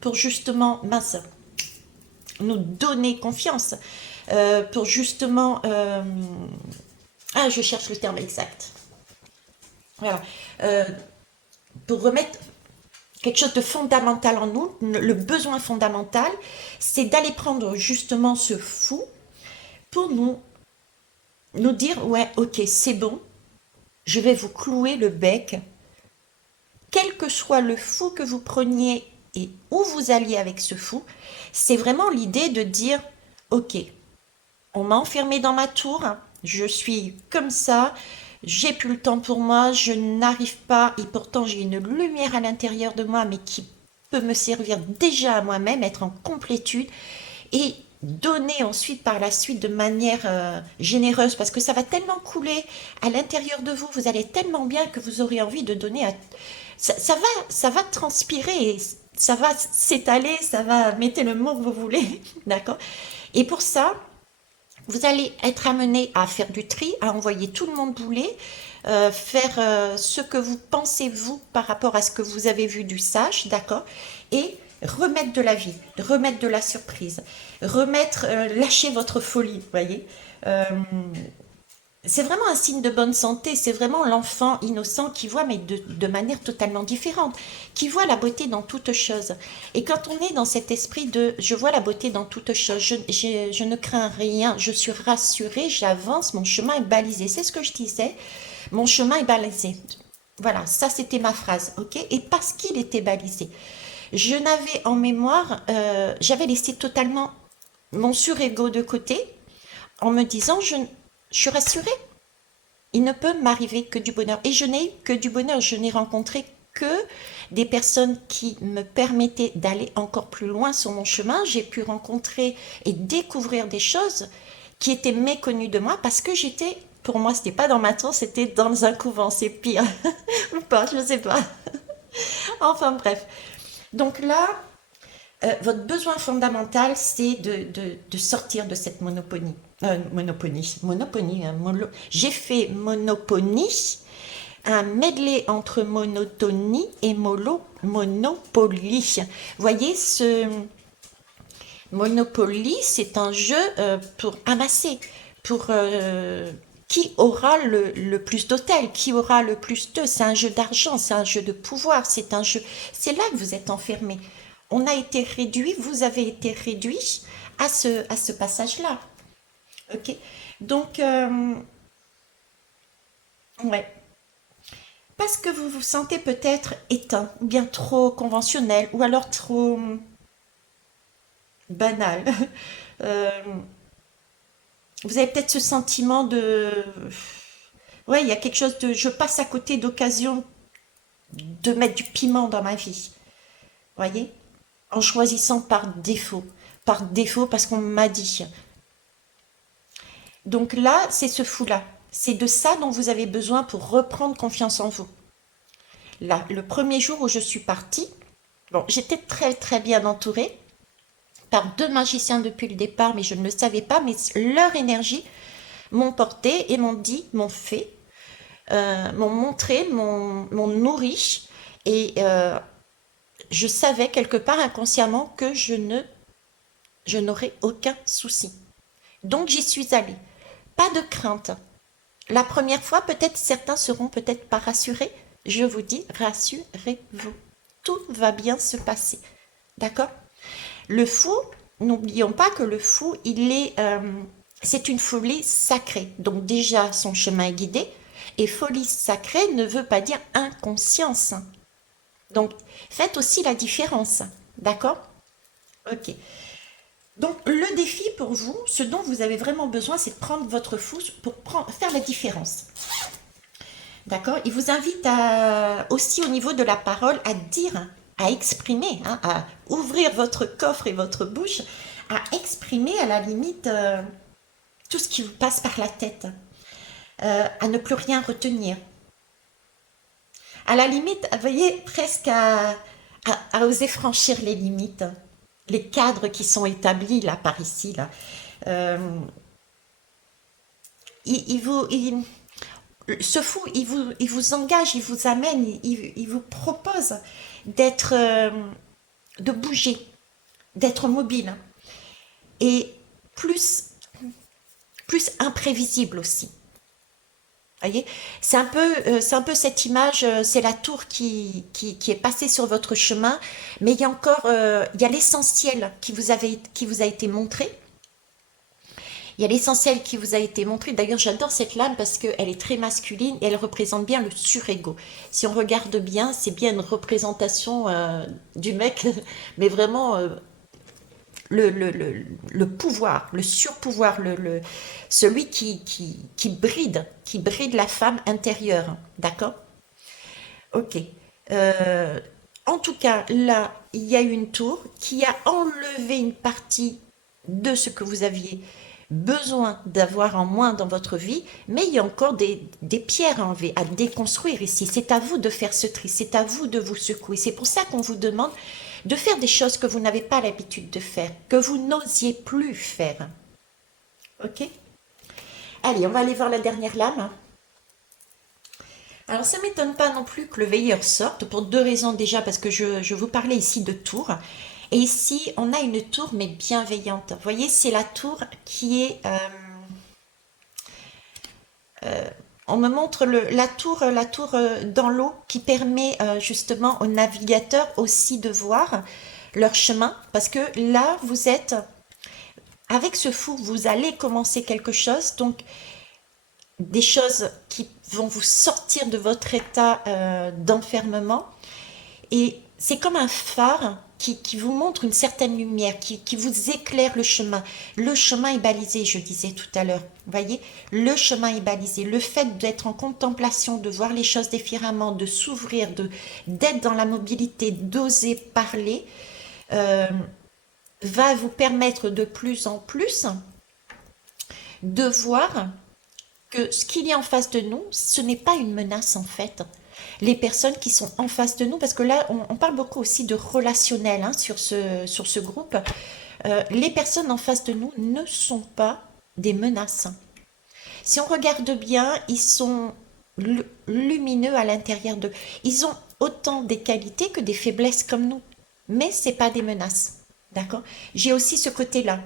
pour justement, mince, nous donner confiance, pour justement... ah, je cherche le terme exact. Voilà. Euh, pour remettre quelque chose de fondamental en nous, le besoin fondamental, c'est d'aller prendre justement ce fou pour nous dire, ouais, ok, c'est bon, je vais vous clouer le bec, quel que soit le fou que vous preniez et où vous alliez avec ce fou, c'est vraiment l'idée de dire, ok, on m'a enfermé dans ma tour, je suis comme ça, j'ai plus le temps pour moi, je n'arrive pas, et pourtant j'ai une lumière à l'intérieur de moi, mais qui peut me servir déjà à moi-même, être en complétude, et donner ensuite par la suite de manière généreuse, parce que ça va tellement couler à l'intérieur de vous, vous allez tellement bien que vous aurez envie de donner à... ça va transpirer, et ça va s'étaler, ça va, mettez le mot que vous voulez, d'accord? Et pour ça, vous allez être amené à faire du tri, à envoyer tout le monde bouler, faire ce que vous pensez vous par rapport à ce que vous avez vu du sage, d'accord? Et remettre de la vie, remettre de la surprise, remettre, lâcher votre folie, vous voyez? Euh, c'est vraiment un signe de bonne santé, c'est vraiment l'enfant innocent qui voit, mais de manière totalement différente, qui voit la beauté dans toute chose. Et quand on est dans cet esprit de je vois la beauté dans toute chose, je ne crains rien, je suis rassurée, j'avance, mon chemin est balisé. C'est ce que je disais, mon chemin est balisé. Voilà, ça c'était ma phrase, ok? Et parce qu'il était balisé, je n'avais en mémoire, j'avais laissé totalement mon surego de côté en me disant je suis rassurée, il ne peut m'arriver que du bonheur. Et je n'ai eu que du bonheur. Je n'ai rencontré que des personnes qui me permettaient d'aller encore plus loin sur mon chemin. J'ai pu rencontrer et découvrir des choses qui étaient méconnues de moi parce que j'étais, pour moi, c'était pas dans ma tour, c'était dans un couvent. C'est pire. Ou pas, je ne sais pas. Enfin bref. Donc là, votre besoin fondamental, c'est de sortir de cette monoponie. Monoponie. Hein, j'ai fait monoponie, un medley entre monotonie et monopolie. Voyez, Monopoly, c'est un jeu pour amasser, pour qui aura le plus d'hôtels, qui aura le plus de. C'est un jeu d'argent, c'est un jeu de pouvoir, c'est un jeu. C'est là que vous êtes enfermé. On a été réduit, vous avez été réduit à ce passage-là. Ok? Donc, ouais. Parce que vous vous sentez peut-être éteint, ou bien trop conventionnel, ou alors trop banal. Euh, vous avez peut-être ce sentiment de... Ouais, il y a quelque chose de... Je passe à côté d'occasion de mettre du piment dans ma vie. Voyez? En choisissant par défaut. Par défaut parce qu'on m'a dit. Donc là, c'est ce fou-là. C'est de ça dont vous avez besoin pour reprendre confiance en vous. Là, le premier jour où je suis partie, bon, j'étais très très bien entourée par deux magiciens depuis le départ, mais je ne le savais pas, mais leur énergie m'ont porté et m'ont dit, m'ont fait, m'ont montré, m'ont nourri, et je savais quelque part inconsciemment que je n'aurais aucun souci. Donc j'y suis allée. Pas de crainte. La première fois, peut-être certains seront peut-être pas rassurés. Je vous dis, rassurez-vous. Tout va bien se passer. D'accord? Le fou, n'oublions pas que le fou, c'est une folie sacrée. Donc déjà, son chemin est guidé. Et folie sacrée ne veut pas dire inconscience. Donc, faites aussi la différence. D'accord? Ok. Donc, le défi pour vous, ce dont vous avez vraiment besoin, c'est de prendre votre fou pour faire la différence. D'accord? Il vous invite aussi au niveau de la parole à dire, à exprimer, hein, à ouvrir votre coffre et votre bouche, à exprimer à la limite tout ce qui vous passe par la tête, à ne plus rien retenir. À la limite, vous voyez, presque à oser franchir les limites, les cadres qui sont établis là par ici. Là. Euh, il vous, ce fou, il vous engage, il vous amène, il vous propose d'être, de bouger, d'être mobile et plus, plus imprévisible aussi. Voyez, c'est un peu cette image, c'est la tour qui est passée sur votre chemin, mais il y a encore, il y a l'essentiel qui vous a été montré. Il y a l'essentiel qui vous a été montré. D'ailleurs, j'adore cette lame parce qu'elle est très masculine et elle représente bien le surego. Si on regarde bien, c'est bien une représentation du mec, mais vraiment le pouvoir, le surpouvoir, celui qui bride la femme intérieure. D'accord? Ok. Euh, En tout cas, là, il y a une tour qui a enlevé une partie de ce que vous aviez besoin d'avoir en moins dans votre vie, mais il y a encore des pierres à enlever, à déconstruire ici. C'est à vous de faire ce tri, c'est à vous de vous secouer. C'est pour ça qu'on vous demande de faire des choses que vous n'avez pas l'habitude de faire, que vous n'osiez plus faire. Ok? Allez, on va aller voir la dernière lame. Alors, ça ne m'étonne pas non plus que le veilleur sorte, pour deux raisons déjà, parce que je vous parlais ici de tour. Et ici, on a une tour, mais bienveillante. Vous voyez, c'est la tour qui est... on me montre la tour dans l'eau qui permet justement aux navigateurs aussi de voir leur chemin. Parce que là, vous êtes... Avec ce fou, vous allez commencer quelque chose. Donc, des choses qui vont vous sortir de votre état d'enfermement. Et c'est comme un phare qui vous montre une certaine lumière, qui vous éclaire le chemin. Le chemin est balisé, je disais tout à l'heure. Vous voyez, le chemin est balisé. Le fait d'être en contemplation, de voir les choses différemment, de s'ouvrir, d'être dans la mobilité, d'oser parler, euh, va vous permettre de plus en plus de voir que ce qu'il y a en face de nous, ce n'est pas une menace en fait. Les personnes qui sont en face de nous, parce que là, on parle beaucoup aussi de relationnel hein, sur ce groupe, les personnes en face de nous ne sont pas des menaces. Si on regarde bien, ils sont lumineux à l'intérieur d'eux. Ils ont autant des qualités que des faiblesses comme nous, mais c'est pas des menaces. D'accord? J'ai aussi ce côté-là.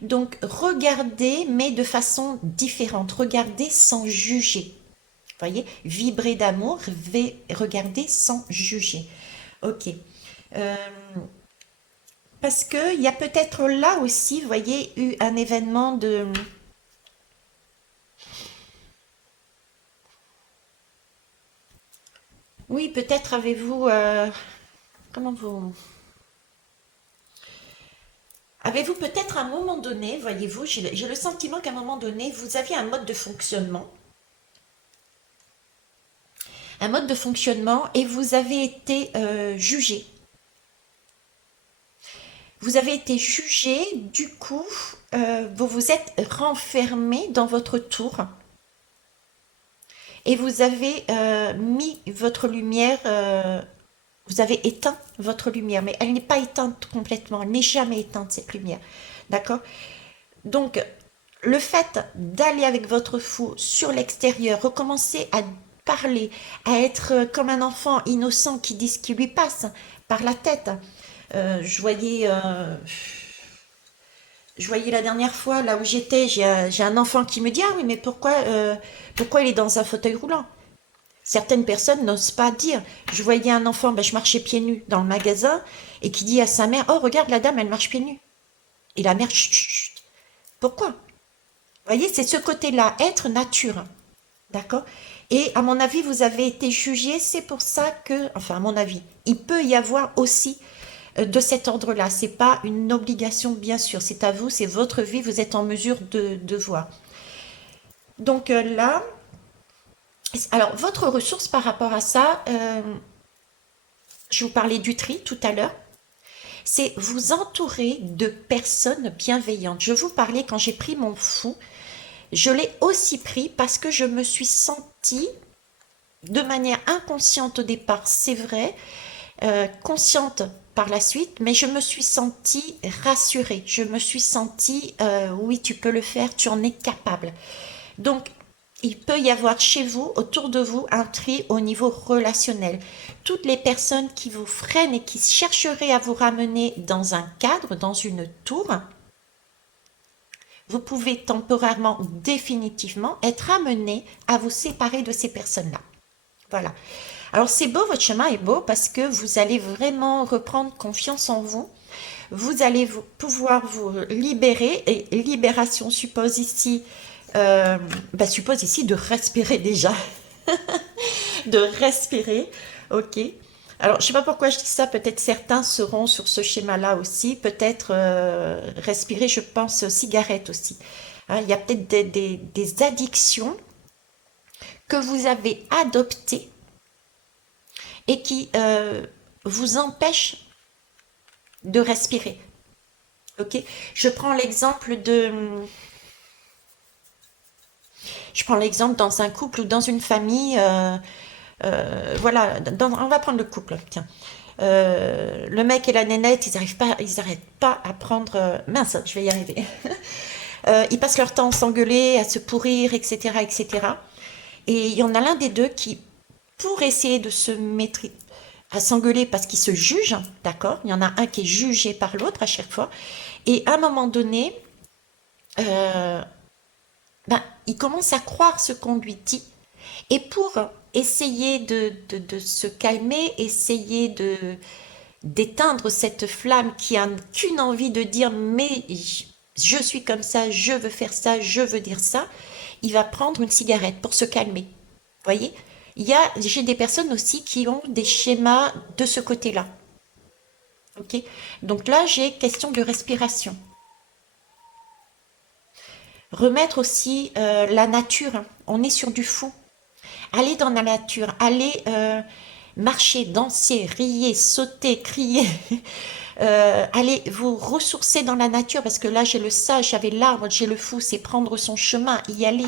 Donc, regardez, mais de façon différente. Regardez sans juger. Vous voyez? Vibrer d'amour, regarder sans juger. Ok. Euh, Parce que il y a peut-être là aussi, vous voyez, eu un événement de... Oui, peut-être avez-vous... comment vous... Avez-vous peut-être à un moment donné, voyez-vous, j'ai le sentiment qu'à un moment donné, vous aviez un mode de fonctionnement et vous avez été jugé. Vous avez été jugé, du coup, vous vous êtes renfermé dans votre tour et vous avez mis votre lumière, vous avez éteint votre lumière, mais elle n'est pas éteinte complètement, elle n'est jamais éteinte cette lumière. D'accord? Donc, le fait d'aller avec votre fou sur l'extérieur, recommencer à parler, à être comme un enfant innocent qui dit ce qui lui passe par la tête. Euh, je voyais, euh, je voyais la dernière fois, là où j'étais, j'ai un enfant qui me dit, ah oui, mais pourquoi il est dans un fauteuil roulant? Certaines personnes n'osent pas dire. Je voyais un enfant, ben, je marchais pieds nus dans le magasin, et qui dit à sa mère, oh regarde la dame, elle marche pieds nus. Et la mère, chut, chut, chut. Pourquoi? Vous voyez, c'est ce côté-là, être nature. D'accord? Et à mon avis, vous avez été jugé, c'est pour ça que, enfin à mon avis, il peut y avoir aussi de cet ordre-là. C'est pas une obligation, bien sûr. C'est à vous, c'est votre vie, vous êtes en mesure de voir. Donc là, alors votre ressource par rapport à ça, je vous parlais du tri tout à l'heure, c'est vous entourer de personnes bienveillantes. Je vous parlais quand j'ai pris mon fou, je l'ai aussi pris parce que je me suis sentie de manière inconsciente au départ, c'est vrai, consciente par la suite, mais je me suis sentie rassurée. Je me suis sentie, oui, tu peux le faire, tu en es capable. Donc, il peut y avoir chez vous, autour de vous, un tri au niveau relationnel. Toutes les personnes qui vous freinent et qui chercheraient à vous ramener dans un cadre, dans une tour, vous pouvez temporairement, définitivement, être amené à vous séparer de ces personnes-là. Voilà. Alors c'est beau, votre chemin est beau parce que vous allez vraiment reprendre confiance en vous. Vous allez pouvoir vous libérer et libération suppose ici de respirer déjà, de respirer. Ok. Alors je sais pas pourquoi je dis ça. Peut-être certains seront sur ce schéma-là aussi. Peut-être respirer. Je pense cigarette aussi. Hein, il y a peut-être des addictions que vous avez adoptées et qui vous empêchent de respirer. Ok, je prends l'exemple je prends l'exemple dans un couple ou dans une famille. Voilà, on va prendre le couple. Tiens, le mec et la nénette, ils arrêtent pas à prendre. Mince, je vais y arriver. Ils passent leur temps à s'engueuler, à se pourrir, etc., etc. Et il y en a l'un des deux qui, pour essayer de se maîtriser, à s'engueuler parce qu'ils se jugent, d'accord? Il y en a un qui est jugé par l'autre à chaque fois. Et à un moment donné, euh, ben, il commence à croire ce qu'on lui dit. Et pour essayer de se calmer, essayer d'éteindre cette flamme qui a qu'une envie de dire mais je suis comme ça, je veux faire ça, je veux dire ça, il va prendre une cigarette pour se calmer. Vous voyez? J'ai des personnes aussi qui ont des schémas de ce côté-là. Ok? Donc là, j'ai question de respiration. Remettre aussi la nature. On est sur du fou. Allez dans la nature, allez marcher, danser, rier, sauter, crier. Allez vous ressourcer dans la nature parce que là j'ai le sage, j'avais l'arbre, j'ai le fou, c'est prendre son chemin, y aller.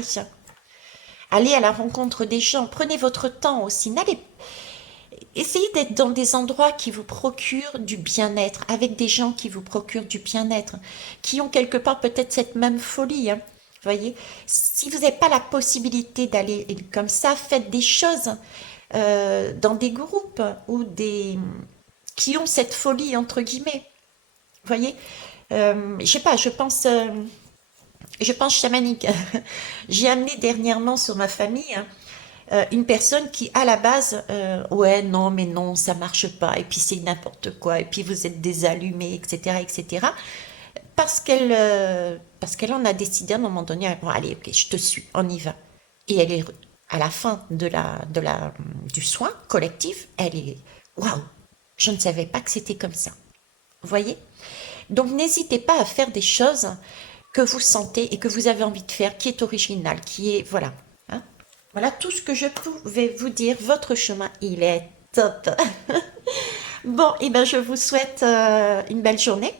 Allez à la rencontre des gens, prenez votre temps aussi. Essayez d'être dans des endroits qui vous procurent du bien-être, avec des gens qui vous procurent du bien-être, qui ont quelque part peut-être cette même folie. Hein. Vous voyez, si vous n'avez pas la possibilité d'aller comme ça, faites des choses dans des groupes ou qui ont cette folie entre guillemets. voyez, je sais pas, je pense chamanique. J'ai amené dernièrement sur ma famille hein, une personne qui, à la base, ouais, non, mais non, ça marche pas, et puis c'est n'importe quoi, et puis vous êtes des allumés, etc., etc. Parce qu'elle en a décidé à un moment donné, bon, allez, ok, je te suis, on y va. Et elle est, à la fin du soin collectif, elle est, waouh, je ne savais pas que c'était comme ça. Vous voyez? Donc n'hésitez pas à faire des choses que vous sentez et que vous avez envie de faire, qui est original, qui est, voilà. Hein. Voilà tout ce que je pouvais vous dire. Votre chemin, il est top. Bon, et ben je vous souhaite une belle journée.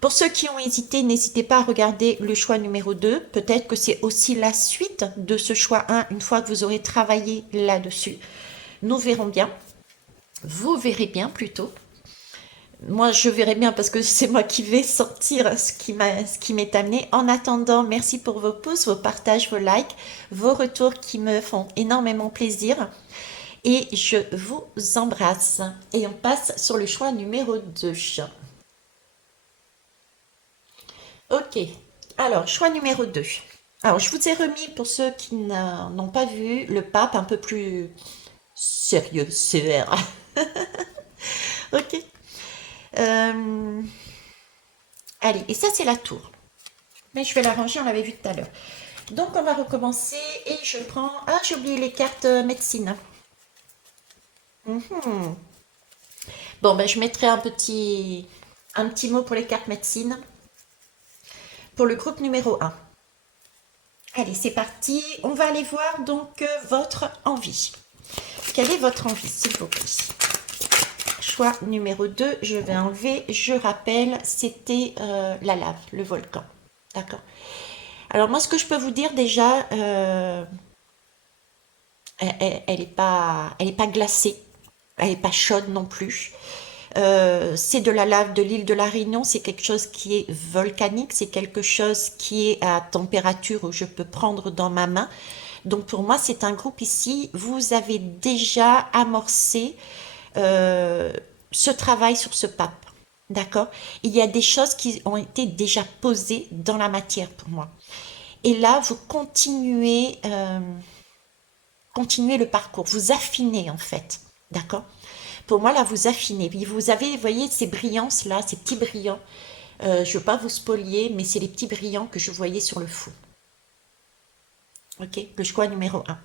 Pour ceux qui ont hésité, n'hésitez pas à regarder le choix numéro 2. Peut-être que c'est aussi la suite de ce choix 1 une fois que vous aurez travaillé là-dessus. Nous verrons bien. Vous verrez bien plutôt. Moi, je verrai bien parce que c'est moi qui vais sortir ce qui m'est amené. En attendant, merci pour vos pouces, vos partages, vos likes, vos retours qui me font énormément plaisir. Et je vous embrasse. Et on passe sur le choix numéro 2. Ok. Alors, choix numéro 2. Alors, je vous ai remis, pour ceux qui n'ont pas vu, le pape un peu plus sérieux, sévère. Ok. Euh, Allez, et ça, c'est la tour. Mais je vais la ranger, on l'avait vu tout à l'heure. Donc, on va recommencer et je prends... Ah, j'ai oublié les cartes médecine. Mhm. Bon, ben, je mettrai un petit mot pour les cartes médecine pour le groupe numéro 1. Allez, c'est parti. On va aller voir donc votre envie. Quelle est votre envie, s'il vous plaît? Choix numéro 2, je vais enlever. Je rappelle, c'était la lave, le volcan. D'accord. Alors moi, ce que je peux vous dire déjà, elle est pas glacée, elle n'est pas chaude non plus. C'est de la lave de l'île de la Réunion, c'est quelque chose qui est volcanique, c'est quelque chose qui est à température où je peux prendre dans ma main. Donc pour moi, c'est un groupe ici, vous avez déjà amorcé euh, ce travail sur ce pape. D'accord. Il y a des choses qui ont été déjà posées dans la matière pour moi. Et là, vous continuez le parcours, vous affinez en fait. D'accord. Pour moi, là, vous affinez. Puis vous avez, vous voyez, ces brillances là, ces petits brillants. Je ne veux pas vous spolier, mais c'est les petits brillants que je voyais sur le fond. Ok. Le choix numéro un.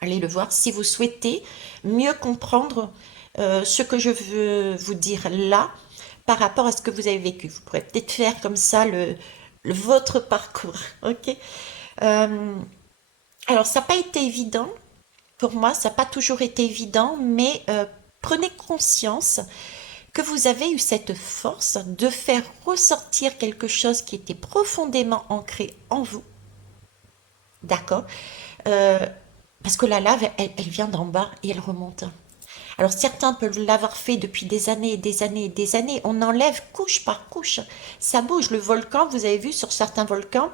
Allez le voir si vous souhaitez mieux comprendre ce que je veux vous dire là par rapport à ce que vous avez vécu. Vous pourrez peut-être faire comme ça votre parcours. Ok. Euh, alors, ça n'a pas été évident. Pour moi, ça n'a pas toujours été évident, mais prenez conscience que vous avez eu cette force de faire ressortir quelque chose qui était profondément ancré en vous. D'accord. Euh, Parce que la lave, elle vient d'en bas et elle remonte. Alors certains peuvent l'avoir fait depuis des années et des années et des années. On enlève couche par couche. Ça bouge. Le volcan, vous avez vu sur certains volcans,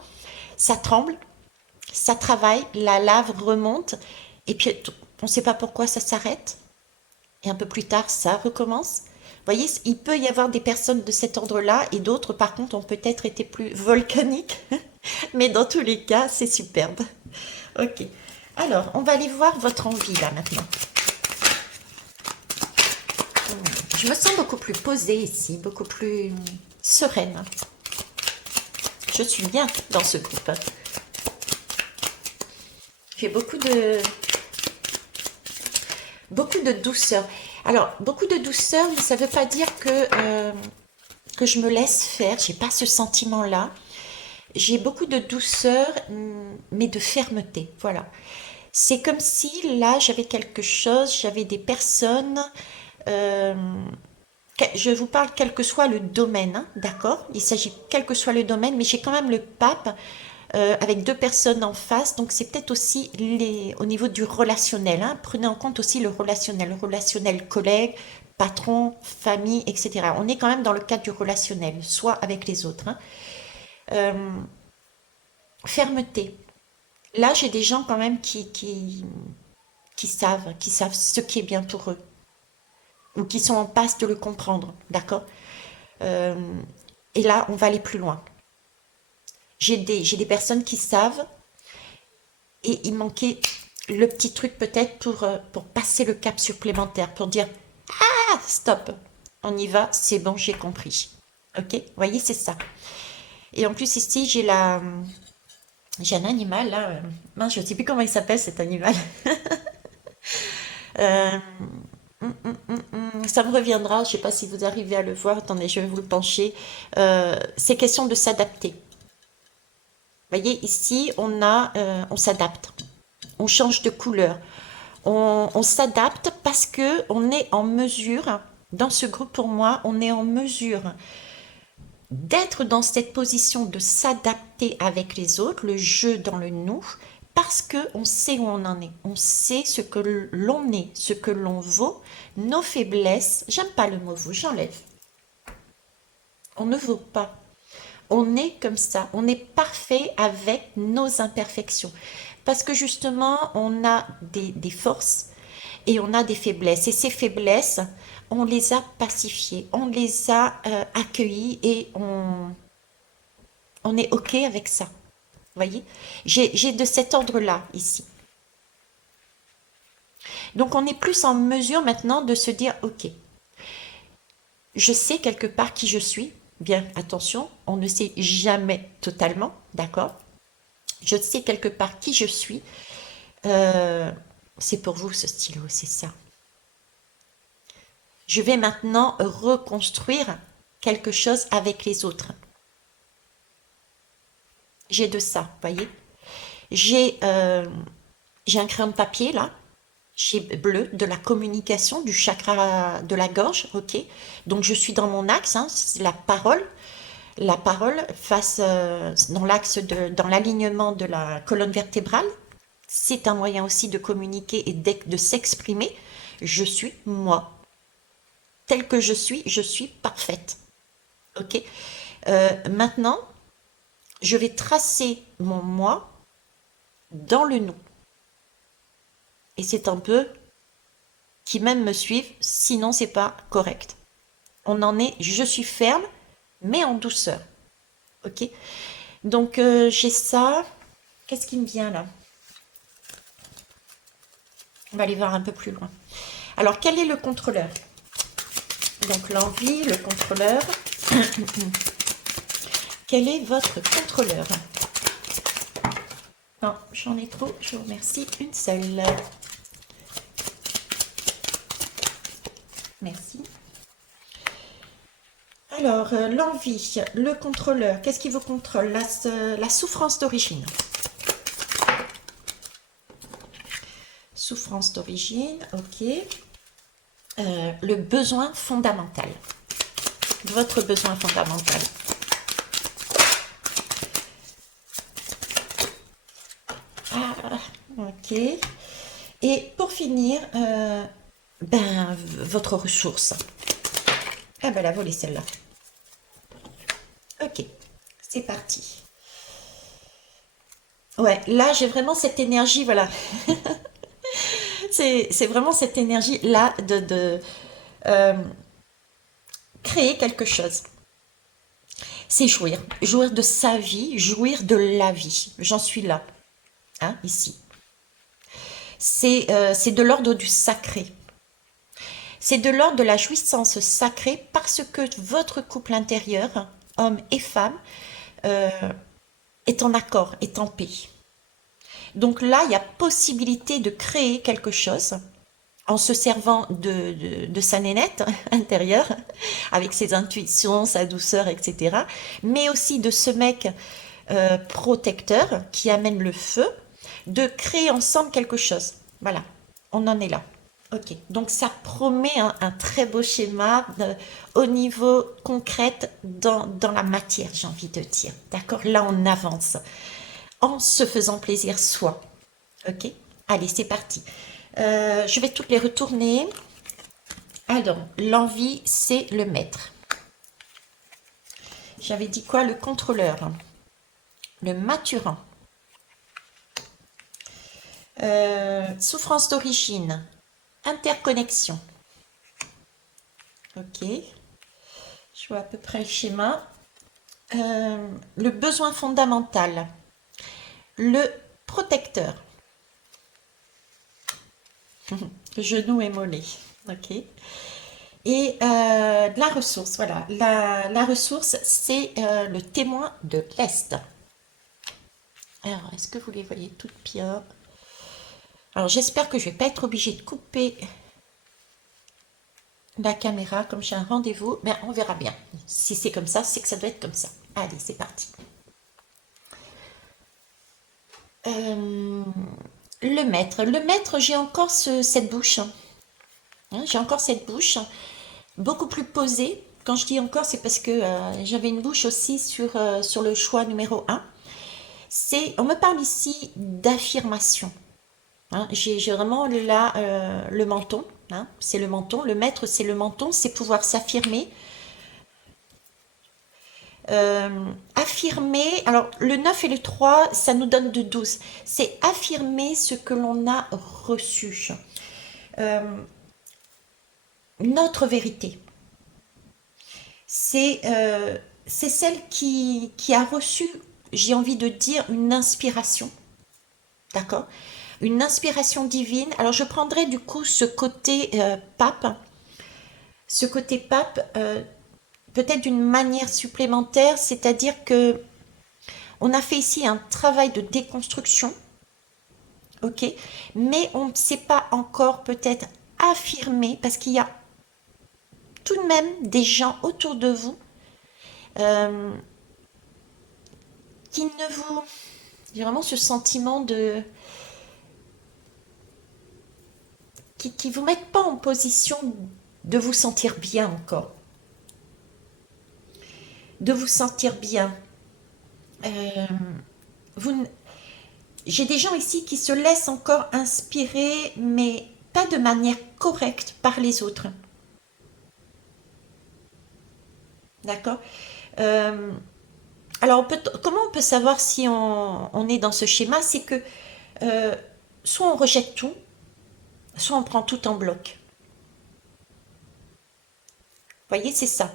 ça tremble, ça travaille, la lave remonte. Et puis on ne sait pas pourquoi ça s'arrête. Et un peu plus tard, ça recommence. Vous voyez, il peut y avoir des personnes de cet ordre-là et d'autres, par contre, ont peut-être été plus volcaniques. Mais dans tous les cas, c'est superbe. Ok. Alors, on va aller voir votre envie là maintenant. Je me sens beaucoup plus posée ici, beaucoup plus sereine. Je suis bien dans ce groupe. J'ai beaucoup de douceur. Alors, beaucoup de douceur, mais ça ne veut pas dire que je me laisse faire. J'ai pas ce sentiment-là. J'ai beaucoup de douceur, mais de fermeté. Voilà. C'est comme si là, j'avais quelque chose, j'avais des personnes. euh, je vous parle quel que soit le domaine, hein, d'accord? Il s'agit quel que soit le domaine, mais j'ai quand même le pape avec deux personnes en face, donc c'est peut-être aussi au niveau du relationnel. Hein, prenez en compte aussi le relationnel collègue, patron, famille, etc. On est quand même dans le cadre du relationnel, soit avec les autres. Hein. Euh, Fermeté. Là, j'ai des gens quand même qui savent ce qui est bien pour eux, ou qui sont en passe de le comprendre, d'accord? Euh, et là, on va aller plus loin. J'ai des personnes qui savent et il manquait le petit truc peut-être pour passer le cap supplémentaire, pour dire ah, stop, on y va, c'est bon, j'ai compris. Ok, vous voyez, c'est ça. Et en plus ici, j'ai un animal là, mince, je ne sais plus comment il s'appelle cet animal. Euh, ça me reviendra, je ne sais pas si vous arrivez à le voir, attendez, je vais vous le pencher. C'est question de s'adapter. Vous voyez, ici, on s'adapte, on change de couleur, on s'adapte parce que on est en mesure, dans ce groupe pour moi, on est en mesure d'être dans cette position de s'adapter avec les autres, le jeu dans le nous, parce que on sait où on en est, on sait ce que l'on est, ce que l'on vaut, nos faiblesses. J'aime pas le mot vaut, j'enlève. On ne vaut pas. On est comme ça, on est parfait avec nos imperfections. Parce que justement, on a des forces et on a des faiblesses. Et ces faiblesses, on les a pacifiées, on les a accueillies et on est OK avec ça. Vous voyez, j'ai de cet ordre-là ici. Donc on est plus en mesure maintenant de se dire, OK, je sais quelque part qui je suis. Bien, attention, on ne sait jamais totalement, d'accord? Je sais quelque part qui je suis. Euh, c'est pour vous ce stylo, c'est ça. Je vais maintenant reconstruire quelque chose avec les autres. J'ai de ça, vous voyez. J'ai j'ai un crayon de papier là. J'ai bleu de la communication, du chakra de la gorge, ok. Donc je suis dans mon axe, hein, c'est la parole face dans l'axe dans l'alignement de la colonne vertébrale. C'est un moyen aussi de communiquer et de s'exprimer. Je suis moi, telle que je suis parfaite, ok. Maintenant, je vais tracer mon moi dans le nous. Et c'est un peu qui même me suivent, sinon c'est pas correct. On en est, je suis ferme, mais en douceur. Ok. Donc j'ai ça. Qu'est-ce qui me vient là? On va aller voir un peu plus loin. Alors quel est le contrôleur? Donc l'envie, le contrôleur. Quel est votre contrôleur? Non, j'en ai trop. Je vous remercie. Une seule. Merci. Alors, l'envie, le contrôleur, qu'est-ce qui vous contrôle? La souffrance d'origine. Souffrance d'origine, ok. Le besoin fondamental. Votre besoin fondamental. Ah, ok. Et pour finir, votre ressource. Ah ben la volée celle-là. Ok, c'est parti. Ouais, là j'ai vraiment cette énergie, voilà. C'est vraiment cette énergie-là de euh, créer quelque chose. C'est jouir. Jouir de sa vie, jouir de la vie. J'en suis là, hein, ici. C'est de l'ordre du sacré. C'est de l'ordre de la jouissance sacrée parce que votre couple intérieur, homme et femme, euh, est en accord, est en paix. Donc là, il y a possibilité de créer quelque chose en se servant de sa nénette intérieure, avec ses intuitions, sa douceur, etc. Mais aussi de ce mec protecteur qui amène le feu, de créer ensemble quelque chose. Voilà, on en est là. Ok, donc ça promet un très beau schéma au niveau concret dans la matière, j'ai envie de dire. D'accord, là on avance en se faisant plaisir soi. Ok, allez, c'est parti. Je vais toutes les retourner. Alors, l'envie, c'est le maître. J'avais dit quoi? Le contrôleur, le maturant. Souffrance d'origine, interconnexion. Ok. Je vois à peu près le schéma. Le besoin fondamental, le protecteur, genou et mollet. Ok. Et la ressource, voilà. La ressource, c'est le témoin de l'Est. Alors, est-ce que vous les voyez toutes bien? Alors, j'espère que je vais pas être obligée de couper la caméra comme j'ai un rendez-vous. Mais on verra bien. Si c'est comme ça, c'est que ça doit être comme ça. Allez, c'est parti. Euh, le maître, j'ai encore cette bouche. Hein, j'ai encore cette bouche, beaucoup plus posée. Quand je dis encore, c'est parce que j'avais une bouche aussi sur le choix numéro un. On me parle ici d'affirmation. Hein. J'ai vraiment là le menton. Hein, c'est le menton. Le maître, c'est le menton. C'est pouvoir s'affirmer. Affirmer. Alors, le 9 et le 3 ça nous donne de 12. C'est affirmer ce que l'on a reçu. Euh, notre vérité. C'est celle qui a reçu, j'ai envie de dire, une inspiration. D'accord? Une inspiration divine. Alors je prendrai du coup ce côté pape, peut-être d'une manière supplémentaire, c'est-à-dire que on a fait ici un travail de déconstruction, ok, mais on ne sait pas encore peut-être affirmer parce qu'il y a tout de même des gens autour de vous euh, qui ne vous... J'ai vraiment ce sentiment qui vous mettent pas en position de vous sentir bien encore, de vous sentir bien. Euh, vous, j'ai des gens ici qui se laissent encore inspirer, mais pas de manière correcte par les autres. D'accord. Euh, alors, comment on peut savoir si on est dans ce schéma? C'est que euh, soit on rejette tout, soit on prend tout en bloc. Vous voyez, c'est ça.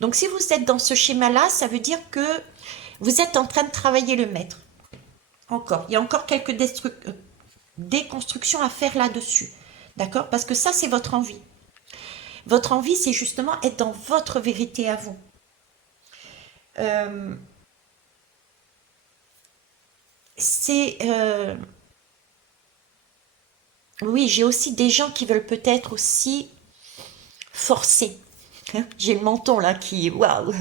Donc, si vous êtes dans ce schéma-là, ça veut dire que vous êtes en train de travailler le maître. Encore. Il y a encore quelques déconstructions à faire là-dessus. D'accord? Parce que ça, c'est votre envie. Votre envie, c'est justement être dans votre vérité à vous. Euh, c'est... oui, j'ai aussi des gens qui veulent peut-être aussi forcer. J'ai le menton là qui... Waouh!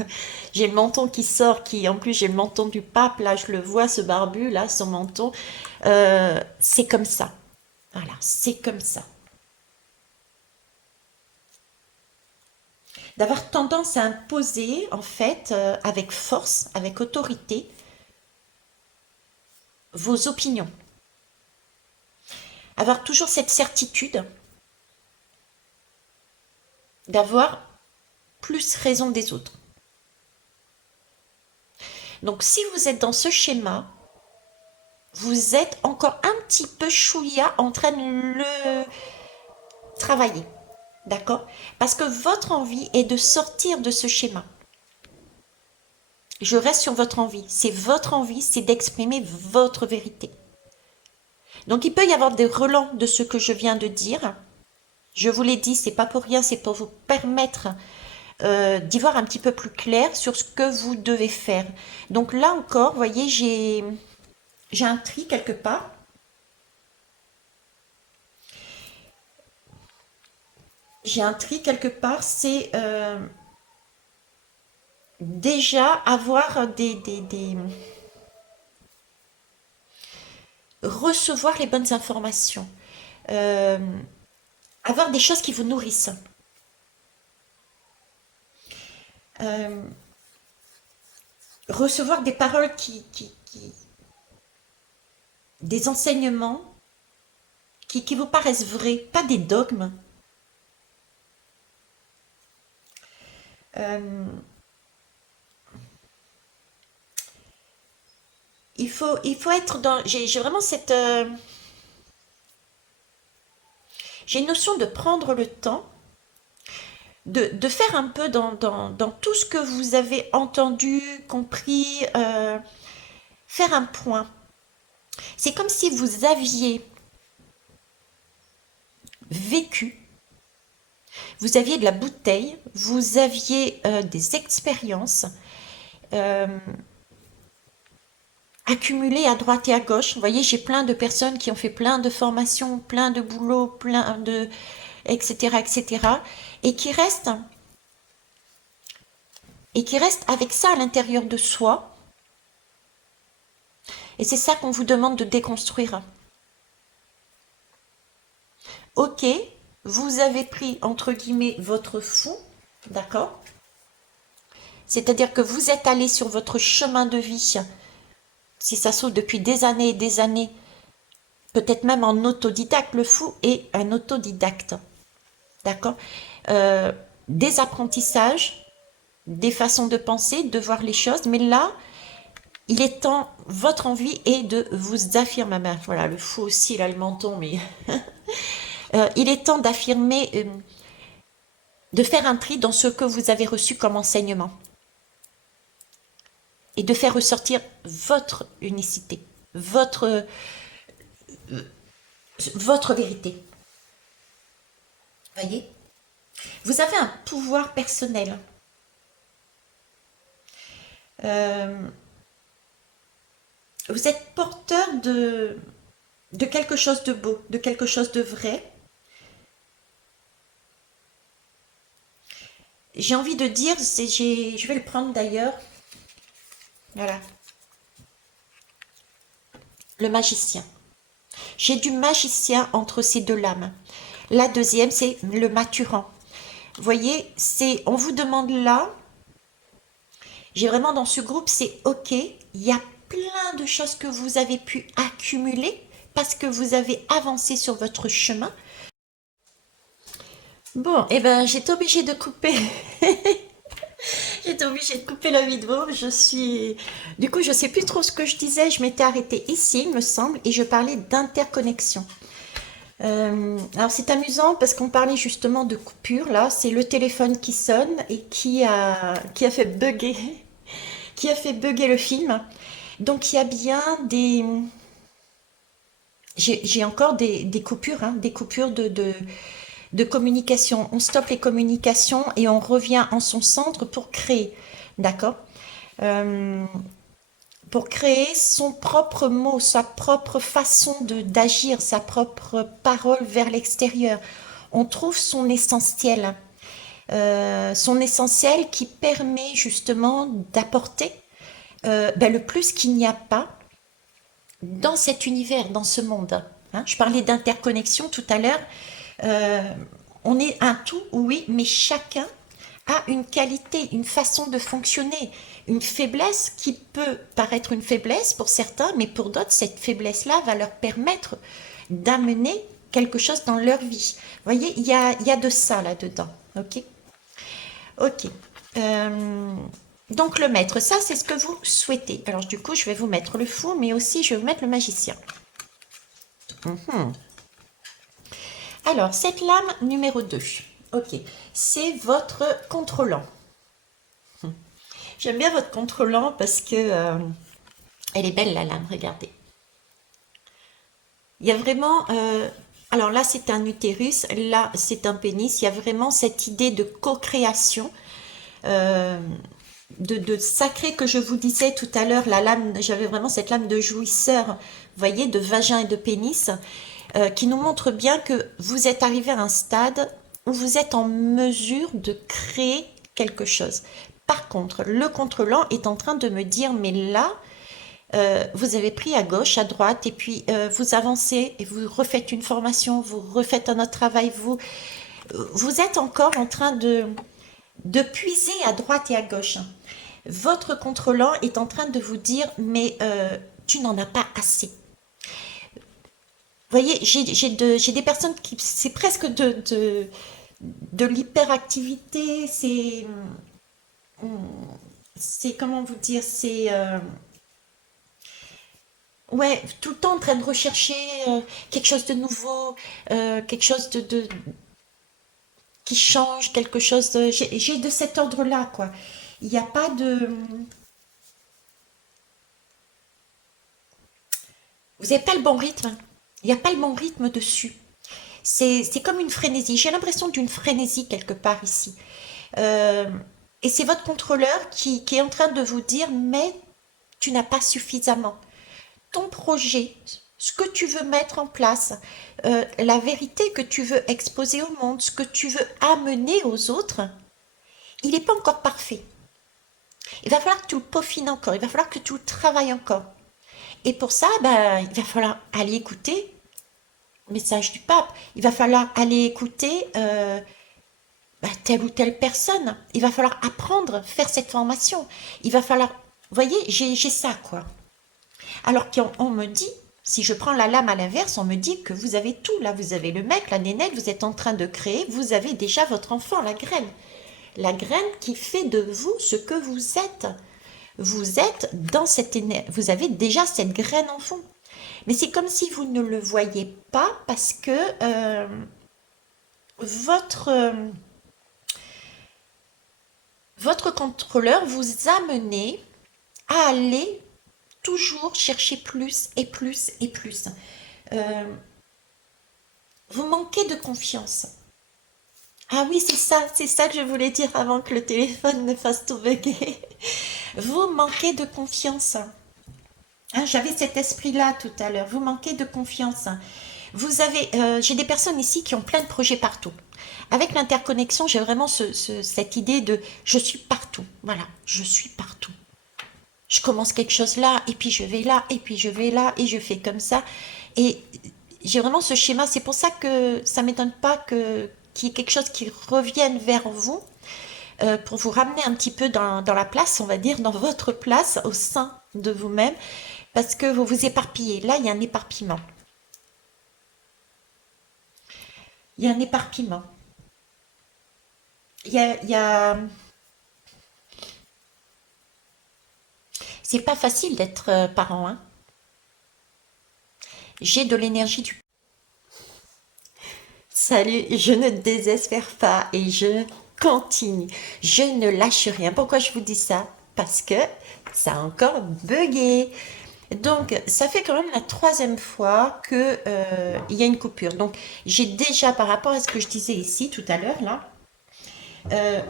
J'ai le menton qui sort, qui... En plus, j'ai le menton du pape, là, je le vois, ce barbu, là, son menton. C'est comme ça. Voilà, c'est comme ça. D'avoir tendance à imposer, en fait, avec force, avec autorité, vos opinions. Avoir toujours cette certitude d'avoir plus raison des autres. Donc si vous êtes dans ce schéma, vous êtes encore un petit peu chouïa en train de le travailler. D'accord? Parce que votre envie est de sortir de ce schéma. Je reste sur votre envie. C'est votre envie, c'est d'exprimer votre vérité. Donc il peut y avoir des relents de ce que je viens de dire. Je vous l'ai dit, c'est pas pour rien, c'est pour vous permettre d'y voir un petit peu plus clair sur ce que vous devez faire. Donc là encore, vous voyez, j'ai un tri quelque part. J'ai un tri quelque part, c'est déjà avoir recevoir les bonnes informations, euh, avoir des choses qui vous nourrissent, euh, recevoir des paroles des enseignements qui vous paraissent vrais, pas des dogmes. Euh, il faut être dans. J'ai vraiment cette. J'ai une notion de prendre le temps de faire un peu dans tout ce que vous avez entendu, compris, faire un point. C'est comme si vous aviez vécu, vous aviez de la bouteille, vous aviez des expériences euh, accumulées à droite et à gauche. Vous voyez, j'ai plein de personnes qui ont fait plein de formations, plein de boulots, plein de etc., etc., et qui restent avec ça à l'intérieur de soi. Et c'est ça qu'on vous demande de déconstruire. Ok, vous avez pris entre guillemets votre fou, d'accord? C'est-à-dire que vous êtes allé sur votre chemin de vie, si ça saute depuis des années et des années, peut-être même en autodidacte. Le fou est un autodidacte, d'accord? Euh, des apprentissages, des façons de penser, de voir les choses, mais là, il est temps, votre envie est de vous affirmer. Ben, voilà, le fou aussi, il a le menton, mais il est temps d'affirmer, de faire un tri dans ce que vous avez reçu comme enseignement et de faire ressortir votre unicité, votre vérité. Voyez? Vous avez un pouvoir personnel. Euh, vous êtes porteur de quelque chose de beau, de quelque chose de vrai. J'ai envie de dire, je vais le prendre d'ailleurs, voilà, le magicien. J'ai du magicien entre ces deux lames. La deuxième, c'est le maturant. Vous voyez, on vous demande là, j'ai vraiment dans ce groupe, c'est ok, il y a plein de choses que vous avez pu accumuler parce que vous avez avancé sur votre chemin. Bon, eh ben, j'étais obligée de couper. J'étais obligée de couper la vidéo. Du coup, je sais plus trop ce que je disais. Je m'étais arrêtée ici, il me semble, et je parlais d'interconnexion. Alors c'est amusant parce qu'on parlait justement de coupure. Là, c'est le téléphone qui sonne et qui a fait bugger, qui a fait bugger le film. Donc il y a bien des, j'ai encore des coupures, hein, des coupures de communication. On stoppe les communications et on revient en son centre pour créer. D'accord? Euh, pour créer son propre mot, sa propre façon d'agir, sa propre parole vers l'extérieur. On trouve son essentiel qui permet justement d'apporter ben, le plus qu'il n'y a pas dans cet univers, dans ce monde. Hein, je parlais d'interconnexion tout à l'heure. Euh, on est un tout, oui, mais chacun a une qualité, une façon de fonctionner, une faiblesse qui peut paraître une faiblesse pour certains, mais pour d'autres, cette faiblesse-là va leur permettre d'amener quelque chose dans leur vie. Vous voyez, il y a de ça là-dedans. Ok? Ok. Euh, donc le maître, ça c'est ce que vous souhaitez. Alors du coup, je vais vous mettre le fou, mais aussi je vais vous mettre le magicien. Mhm. Alors, cette lame numéro 2, ok, c'est votre contrôlant. J'aime bien votre contrôlant parce que elle est belle la lame, regardez. Il y a vraiment, alors là c'est un utérus, là c'est un pénis, il y a vraiment cette idée de co-création, euh, de sacré que je vous disais tout à l'heure, la lame, j'avais vraiment cette lame de jouisseur, vous voyez, de vagin et de pénis, qui nous montre bien que vous êtes arrivé à un stade où vous êtes en mesure de créer quelque chose. Par contre, le contrôlant est en train de me dire, mais là, vous avez pris à gauche, à droite, et puis vous avancez et vous refaites une formation, vous refaites un autre travail, vous êtes encore en train de puiser à droite et à gauche. Votre contrôlant est en train de vous dire, mais tu n'en as pas assez. Vous voyez, j'ai des personnes qui, c'est presque de l'hyperactivité, c'est, comment vous dire, ouais, tout le temps en train de rechercher quelque chose de nouveau, quelque chose qui change, quelque chose j'ai de cet ordre-là, quoi. Il n'y a pas de... Vous n'avez pas le bon rythme. Il n'y a pas le bon rythme dessus. C'est comme une frénésie. J'ai l'impression d'une frénésie quelque part ici. Euh, et c'est votre contrôleur qui est en train de vous dire, mais tu n'as pas suffisamment. Ton projet, ce que tu veux mettre en place, la vérité que tu veux exposer au monde, ce que tu veux amener aux autres, il n'est pas encore parfait. Il va falloir que tu le peaufines encore, il va falloir que tu le travailles encore. Et pour ça, ben, il va falloir aller écouter le message du pape, il va falloir aller écouter ben, telle ou telle personne, il va falloir apprendre, faire cette formation, il va falloir... Vous voyez, j'ai ça, quoi. Alors qu'on me dit, si je prends la lame à l'inverse, on me dit que vous avez tout. Là, vous avez le mec, la nénette, vous êtes en train de créer, vous avez déjà votre enfant, la graine. La graine qui fait de vous ce que vous êtes. Vous êtes dans cette énergie, vous avez déjà cette graine en fond. Mais c'est comme si vous ne le voyez pas parce que votre, votre contrôleur vous a mené à aller toujours chercher plus et plus et plus. Euh, vous manquez de confiance. Ah oui, c'est ça que je voulais dire avant que le téléphone ne fasse tout bugger. Vous manquez de confiance. Hein, j'avais cet esprit-là tout à l'heure. Vous manquez de confiance. Vous avez, j'ai des personnes ici qui ont plein de projets partout. Avec l'interconnexion, j'ai vraiment cette idée de je suis partout. Voilà, je suis partout. Je commence quelque chose là, et puis je vais là, et puis je vais là, et je fais comme ça. Et j'ai vraiment ce schéma. C'est pour ça que ça ne m'étonne pas qu'il y ait quelque chose qui revienne vers vous pour vous ramener un petit peu dans la place, on va dire, dans votre place, au sein de vous-même, parce que vous vous éparpillez. Là, il y a un éparpillement. Il y a un éparpillement. Il y a... C'est pas facile d'être parent, hein. J'ai de l'énergie du... Salut, je ne désespère pas et je continue. Je ne lâche rien. Pourquoi je vous dis ça? Parce que ça a encore bugué. Donc, ça fait quand même la troisième fois que il y a une coupure. Donc, j'ai déjà, par rapport à ce que je disais ici tout à l'heure, là, euh,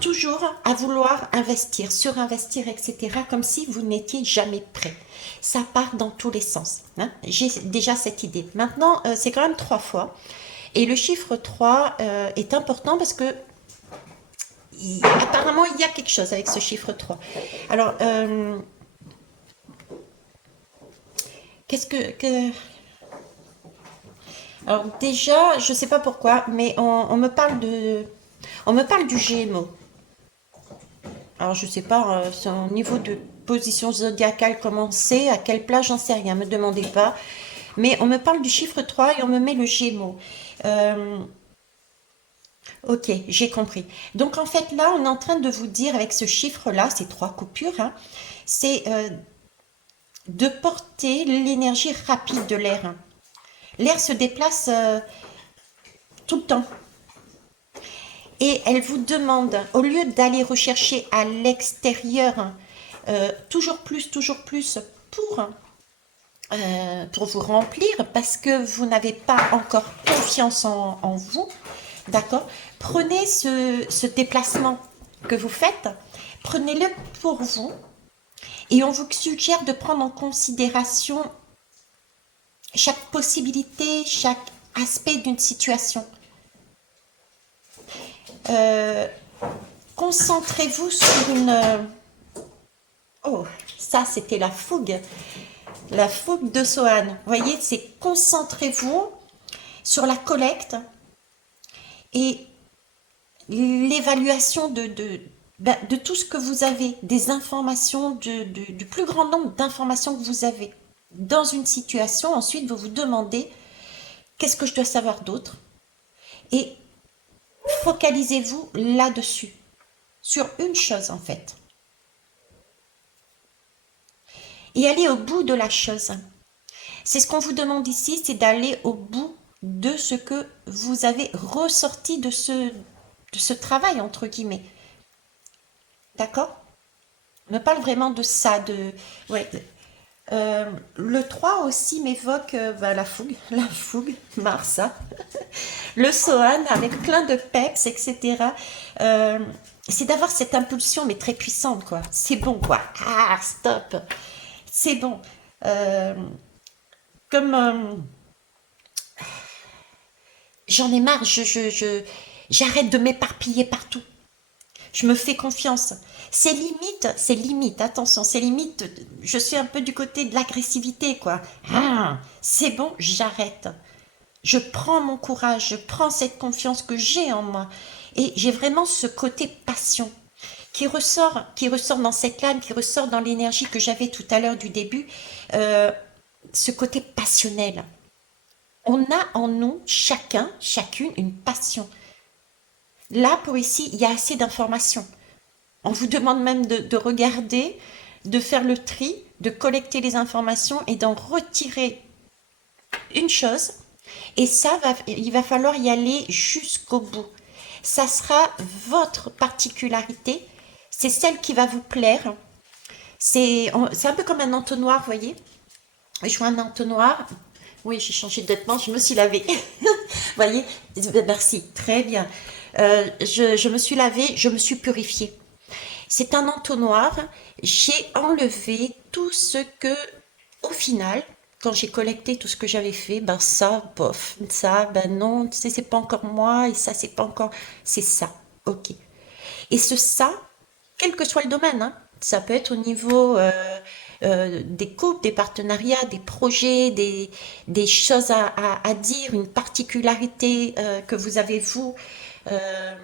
toujours à vouloir investir, surinvestir, etc., comme si vous n'étiez jamais prêt. Ça part dans tous les sens, hein. J'ai déjà cette idée. Maintenant, c'est quand même trois fois. Et le chiffre 3 est important parce que apparemment, il y a quelque chose avec ce chiffre 3. Alors, qu'est-ce Alors déjà, je ne sais pas pourquoi, mais on me parle on me parle du Gémeaux. Alors je ne sais pas, son niveau de position zodiacale comment c'est, à quelle place, j'en sais rien, ne me demandez pas. Mais on me parle du chiffre 3 et on me met le Gémeaux. Euh, ok, j'ai compris. Donc en fait là, on est en train de vous dire avec ce chiffre-là, ces trois coupures, hein, c'est de porter l'énergie rapide de l'air. L'air se déplace tout le temps. Et elle vous demande, au lieu d'aller rechercher à l'extérieur toujours plus pour vous remplir, parce que vous n'avez pas encore confiance en vous, d'accord? Prenez ce déplacement que vous faites, prenez-le pour vous, et on vous suggère de prendre en considération chaque possibilité, chaque aspect d'une situation. Euh, Concentrez-vous sur une... Oh, ça c'était la fougue de Sohan. Vous voyez, c'est concentrez-vous sur la collecte et l'évaluation de tout ce que vous avez, des informations, du plus grand nombre d'informations que vous avez dans une situation. Ensuite, vous vous demandez qu'est-ce que je dois savoir d'autre et focalisez-vous là-dessus, sur une chose en fait. Et allez au bout de la chose. C'est ce qu'on vous demande ici, c'est d'aller au bout de ce que vous avez ressorti de ce travail, entre guillemets. D'accord? On me parle vraiment de ça, de... Ouais. Le 3 aussi m'évoque bah, la fougue, la fougue, Mars, hein. Le Sohan avec plein de peps, etc. Euh, c'est d'avoir cette impulsion, mais très puissante, quoi. C'est bon, quoi. Ah, stop. C'est bon. Euh, comme j'en ai marre, j'arrête de m'éparpiller partout. Je me fais confiance. C'est limite, attention, c'est limite. Je suis un peu du côté de l'agressivité, quoi. Ah, c'est bon, j'arrête. Je prends mon courage, je prends cette confiance que j'ai en moi. Et j'ai vraiment ce côté passion qui ressort dans cette lame, qui ressort dans l'énergie que j'avais tout à l'heure du début. Euh, ce côté passionnel. On a en nous, chacun, chacune, une passion. Là, pour ici, il y a assez d'informations. On vous demande même de regarder, de faire le tri, de collecter les informations et d'en retirer une chose. Et ça, il va falloir y aller jusqu'au bout. Ça sera votre particularité. C'est celle qui va vous plaire. C'est un peu comme un entonnoir, vous voyez. Je vois un entonnoir. Oui, j'ai changé de vêtements, je me suis lavée. Vous voyez, merci, très bien. Je me suis lavée, je me suis purifiée. C'est un entonnoir. J'ai enlevé tout ce que, au final, quand j'ai collecté tout ce que j'avais fait, ben ça, bof, ça, ben non, tu sais, c'est pas encore moi, et ça, c'est pas encore, c'est ça, ok. Et ce ça, quel que soit le domaine, hein, ça peut être au niveau des couples, des partenariats, des projets, des choses à dire, une particularité que vous avez vous. Euh,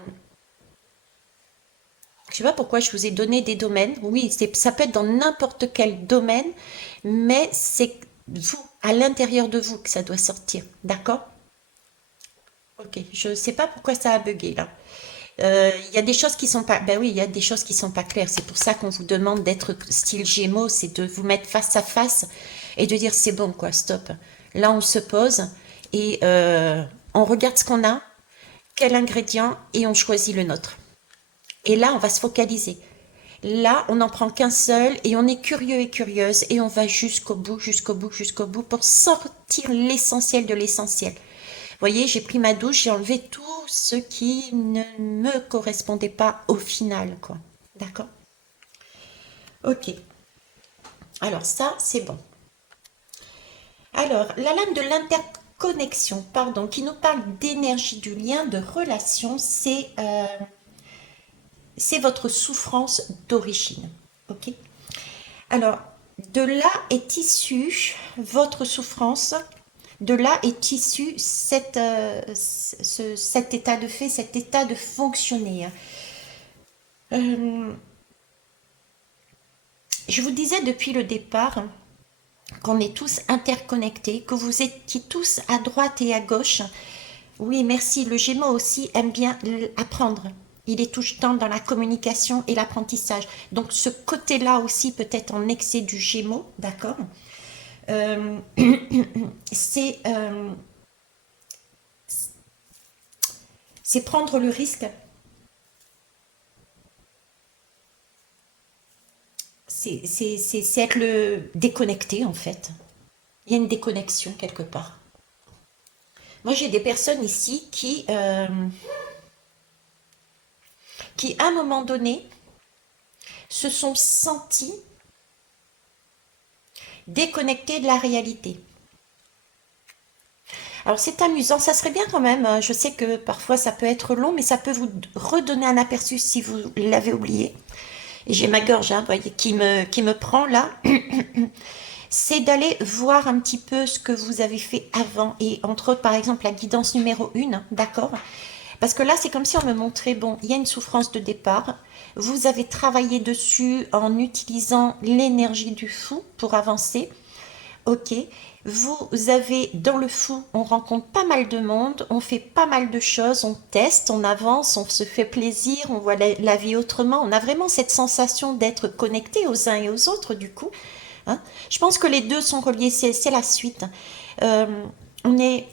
je sais pas pourquoi je vous ai donné des domaines. Oui, ça peut être dans n'importe quel domaine, mais c'est vous, à l'intérieur de vous que ça doit sortir. D'accord? Ok, je sais pas pourquoi ça a bugué là. Il y a des choses qui sont pas, ben oui, il y a des choses qui sont pas claires. C'est pour ça qu'on vous demande d'être style Gémeaux, c'est de vous mettre face à face et de dire c'est bon quoi, stop. Là, on se pose et on regarde ce qu'on a, quel ingrédient et on choisit le nôtre. Et là, on va se focaliser. Là, on n'en prend qu'un seul et on est curieux et curieuse et on va jusqu'au bout, jusqu'au bout, jusqu'au bout pour sortir l'essentiel de l'essentiel. Vous voyez, j'ai pris ma douche, j'ai enlevé tout ce qui ne me correspondait pas au final, quoi. D'accord? Ok. Alors ça, c'est bon. Alors, la lame de l'interconnexion, pardon, qui nous parle d'énergie, du lien, de relation, c'est votre souffrance d'origine. Ok? Alors, de là est issue votre souffrance, de là est issu cet état de fait, cet état de fonctionner. Euh, je vous disais depuis le départ qu'on est tous interconnectés, que vous étiez tous à droite et à gauche. Oui, merci. Le Gémeaux aussi aime bien apprendre. Il est tout le temps dans la communication et l'apprentissage. Donc ce côté-là aussi peut être en excès du Gémeaux, d'accord. Euh, c'est c'est prendre le risque, c'est être le déconnecté en fait. Il y a une déconnexion quelque part. Moi j'ai des personnes ici qui à un moment donné se sont senties déconnectées de la réalité. Alors c'est amusant, ça serait bien quand même, hein. Je sais que parfois ça peut être long, mais ça peut vous redonner un aperçu si vous l'avez oublié. Et j'ai ma gorge, hein, voyez, qui me prend là. C'est d'aller voir un petit peu ce que vous avez fait avant. Et entre autres, par exemple, la guidance numéro 1, d'accord? Parce que là, c'est comme si on me montrait, bon, il y a une souffrance de départ. Vous avez travaillé dessus en utilisant l'énergie du fou pour avancer. Ok, vous avez dans le fou, on rencontre pas mal de monde, on fait pas mal de choses, on teste, on avance, on se fait plaisir, on voit la vie autrement. On a vraiment cette sensation d'être connecté aux uns et aux autres du coup, hein. Je pense que les deux sont reliés, c'est la suite. Euh, on est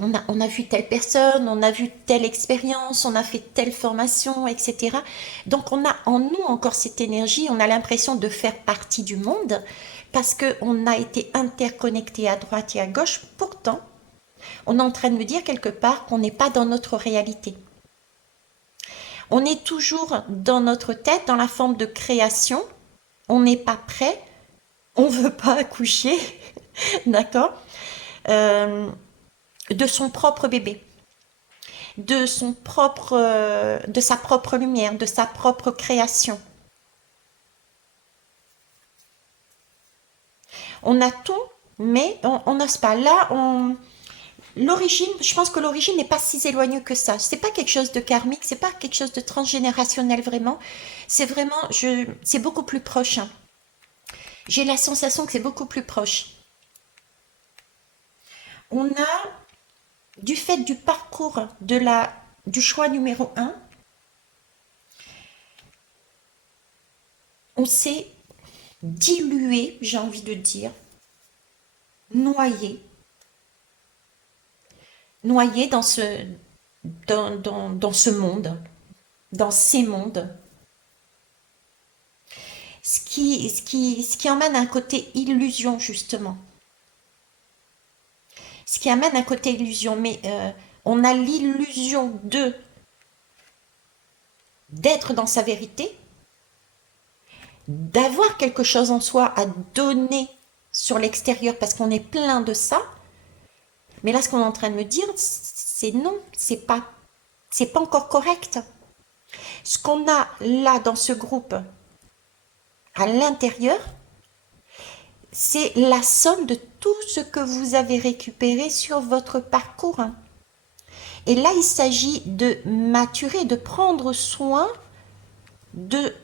on a vu telle personne, on a vu telle expérience, on a fait telle formation, etc. Donc on a en nous encore cette énergie, on a l'impression de faire partie du monde parce qu'on a été interconnecté à droite et à gauche. Pourtant, on est en train de me dire quelque part qu'on n'est pas dans notre réalité. On est toujours dans notre tête, dans la forme de création. On n'est pas prêt, on ne veut pas accoucher, d'accord, euh, de son propre bébé, de sa propre lumière, de sa propre création. On a tout, mais on n'ose pas. Là, l'origine, je pense que l'origine n'est pas si éloignée que ça. C'est pas quelque chose de karmique, c'est pas quelque chose de transgénérationnel vraiment. C'est vraiment, c'est beaucoup plus proche, hein. J'ai la sensation que c'est beaucoup plus proche. On a, du fait du parcours du choix numéro un, on s'est dilué, j'ai envie de dire, noyé, noyé dans ce monde, dans ces mondes, ce qui emmène un côté illusion, justement. Ce qui amène un côté illusion, mais on a l'illusion d'être dans sa vérité, d'avoir quelque chose en soi à donner sur l'extérieur parce qu'on est plein de ça. Mais là, ce qu'on est en train de me dire, c'est non, c'est pas encore correct. Ce qu'on a là dans ce groupe, à l'intérieur, c'est la somme de tout ce que vous avez récupéré sur votre parcours. Et là, il s'agit de maturer, de prendre soin de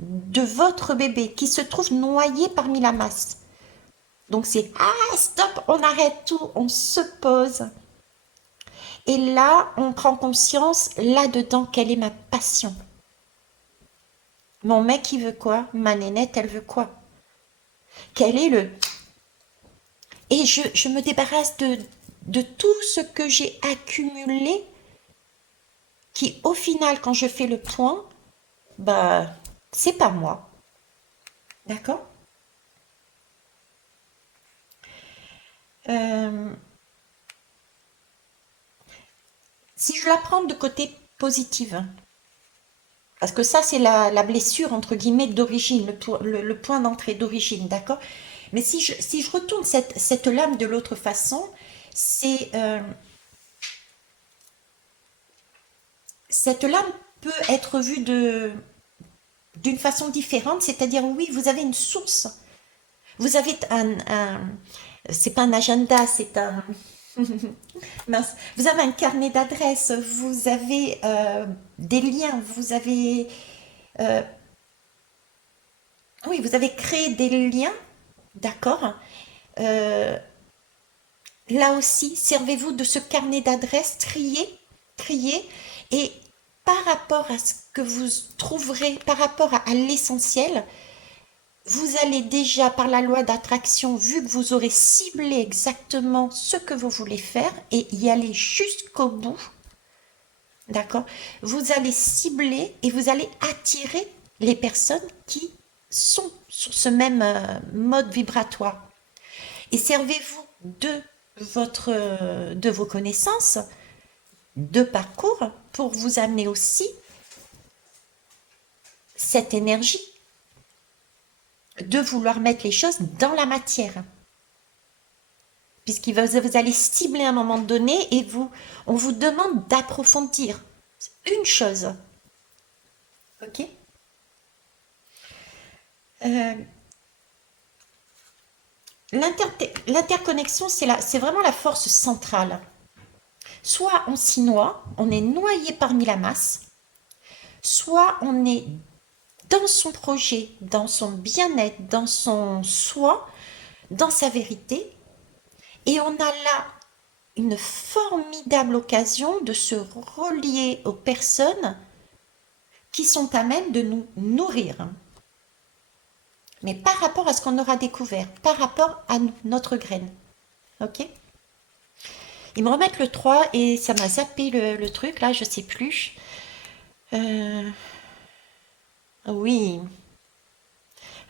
votre bébé qui se trouve noyé parmi la masse. Donc c'est ah stop, on arrête tout, on se pose. Et là, on prend conscience là-dedans quelle est ma passion. Mon mec, il veut quoi? Ma nénette, elle veut quoi? Quel est le... Et je me débarrasse de tout ce que j'ai accumulé qui, au final, quand je fais le point, bah, c'est pas moi. D'accord? Euh, Si je la prends de côté positive, parce que ça, c'est la blessure, entre guillemets, d'origine, le point d'entrée d'origine, d'accord? Mais si je retourne cette lame de l'autre façon, c'est cette lame peut être vue d'une façon différente, c'est-à-dire, oui, vous avez une source, vous avez c'est pas un agenda, c'est un, mince. Vous avez un carnet d'adresses, vous avez des liens, euh, oui, vous avez créé des liens, d'accord. Euh, Là aussi, servez-vous de ce carnet d'adresses, triez, et par rapport à ce que vous trouverez, par rapport à l'essentiel, vous allez déjà, par la loi d'attraction, vu que vous aurez ciblé exactement ce que vous voulez faire et y aller jusqu'au bout, d'accord? Vous allez cibler et vous allez attirer les personnes qui sont sur ce même mode vibratoire. Et servez-vous de vos connaissances, de parcours, pour vous amener aussi cette énergie de vouloir mettre les choses dans la matière. Puisque vous allez cibler à un moment donné et on vous demande d'approfondir une chose. Ok? Euh, L'interconnexion, c'est vraiment la force centrale. Soit on s'y noie, on est noyé parmi la masse, soit on est dans son projet, dans son bien-être, dans son soi, dans sa vérité, et on a là une formidable occasion de se relier aux personnes qui sont à même de nous nourrir. Mais par rapport à ce qu'on aura découvert, par rapport à notre graine. Ok? Ils me remettent le 3 et ça m'a zappé le truc, là, je sais plus. Euh, oui.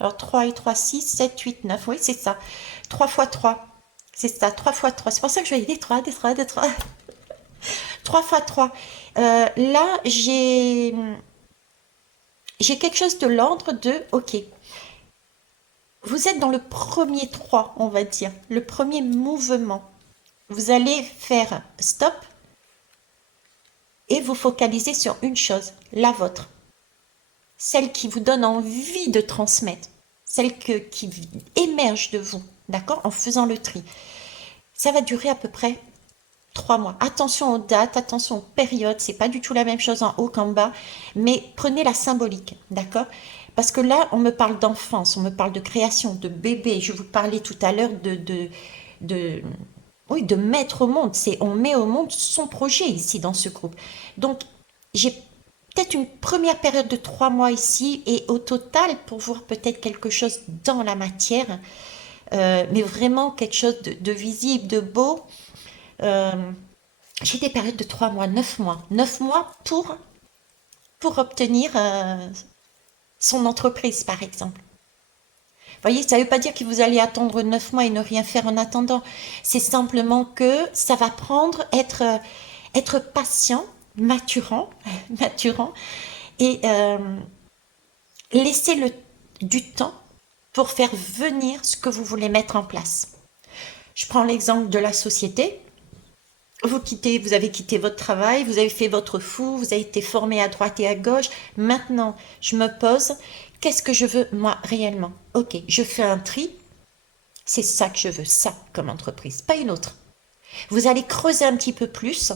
Alors 3 et 3, 6, 7, 8, 9. Oui, c'est ça. 3 fois 3. C'est ça, 3 fois 3. C'est pour ça que je vais des 3, des 3, des 3. 3 fois 3. Là, j'ai quelque chose de l'ordre de, ok, vous êtes dans le premier 3, on va dire, le premier mouvement. Vous allez faire stop et vous focaliser sur une chose, la vôtre. Celle qui vous donne envie de transmettre, celle qui émerge de vous, d'accord, en faisant le tri. Ça va durer à peu près 3 mois. Attention aux dates, attention aux périodes, c'est pas du tout la même chose en haut qu'en bas, mais prenez la symbolique, d'accord? Parce que là, on me parle d'enfance, on me parle de création, de bébé. Je vous parlais tout à l'heure de, oui, de mettre au monde. C'est, on met au monde son projet ici dans ce groupe. Donc, j'ai peut-être une première période de 3 mois ici et au total pour voir peut-être quelque chose dans la matière, mais vraiment quelque chose de visible, de beau. Euh, j'ai des périodes de 3 mois, 9 mois. 9 mois pour obtenir son entreprise, par exemple. Vous voyez, ça ne veut pas dire que vous allez attendre 9 mois et ne rien faire en attendant. C'est simplement que ça va prendre, être patient, maturant, maturant, et laisser du temps pour faire venir ce que vous voulez mettre en place. Je prends l'exemple de la société. Vous avez quitté votre travail, vous avez fait votre fou, vous avez été formé à droite et à gauche. Maintenant, je me pose, qu'est-ce que je veux moi réellement? Ok, je fais un tri, c'est ça que je veux, ça comme entreprise, pas une autre. Vous allez creuser un petit peu plus,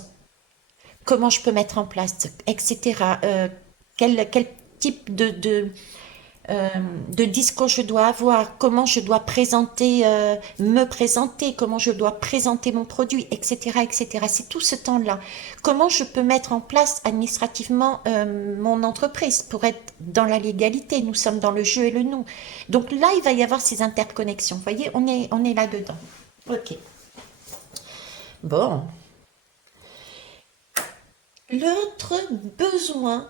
comment je peux mettre en place, etc. Quel type euh, de discours je dois avoir, comment je dois présenter, me présenter, comment je dois présenter mon produit, etc., etc. C'est tout ce temps-là. Comment je peux mettre en place administrativement mon entreprise pour être dans la légalité. Nous sommes dans le jeu et le nous. Donc là, il va y avoir ces interconnexions. Vous voyez, on est là-dedans. Ok. Bon. L'autre besoin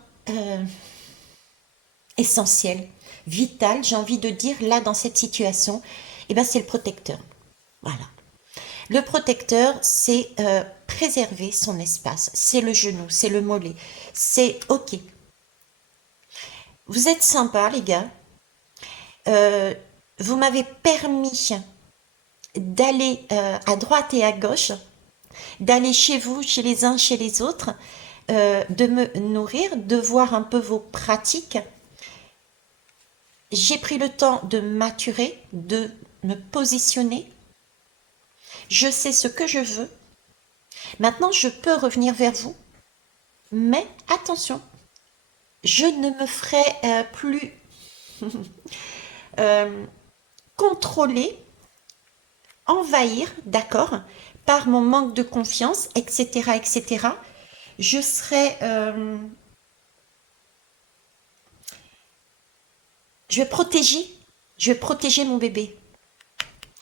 essentiel, vital, j'ai envie de dire, là, dans cette situation, eh ben, c'est le protecteur. Voilà. Le protecteur, c'est préserver son espace. C'est le genou, c'est le mollet. C'est OK. Vous êtes sympa, les gars. Euh, vous m'avez permis d'aller à droite et à gauche, d'aller chez vous, chez les uns, chez les autres, de me nourrir, de voir un peu vos pratiques. J'ai pris le temps de maturer, de me positionner. Je sais ce que je veux. Maintenant, je peux revenir vers vous. Mais attention, je ne me ferai plus euh, contrôler, envahir, d'accord, par mon manque de confiance, etc., etc. Je serai, je vais protéger, je vais protéger mon bébé.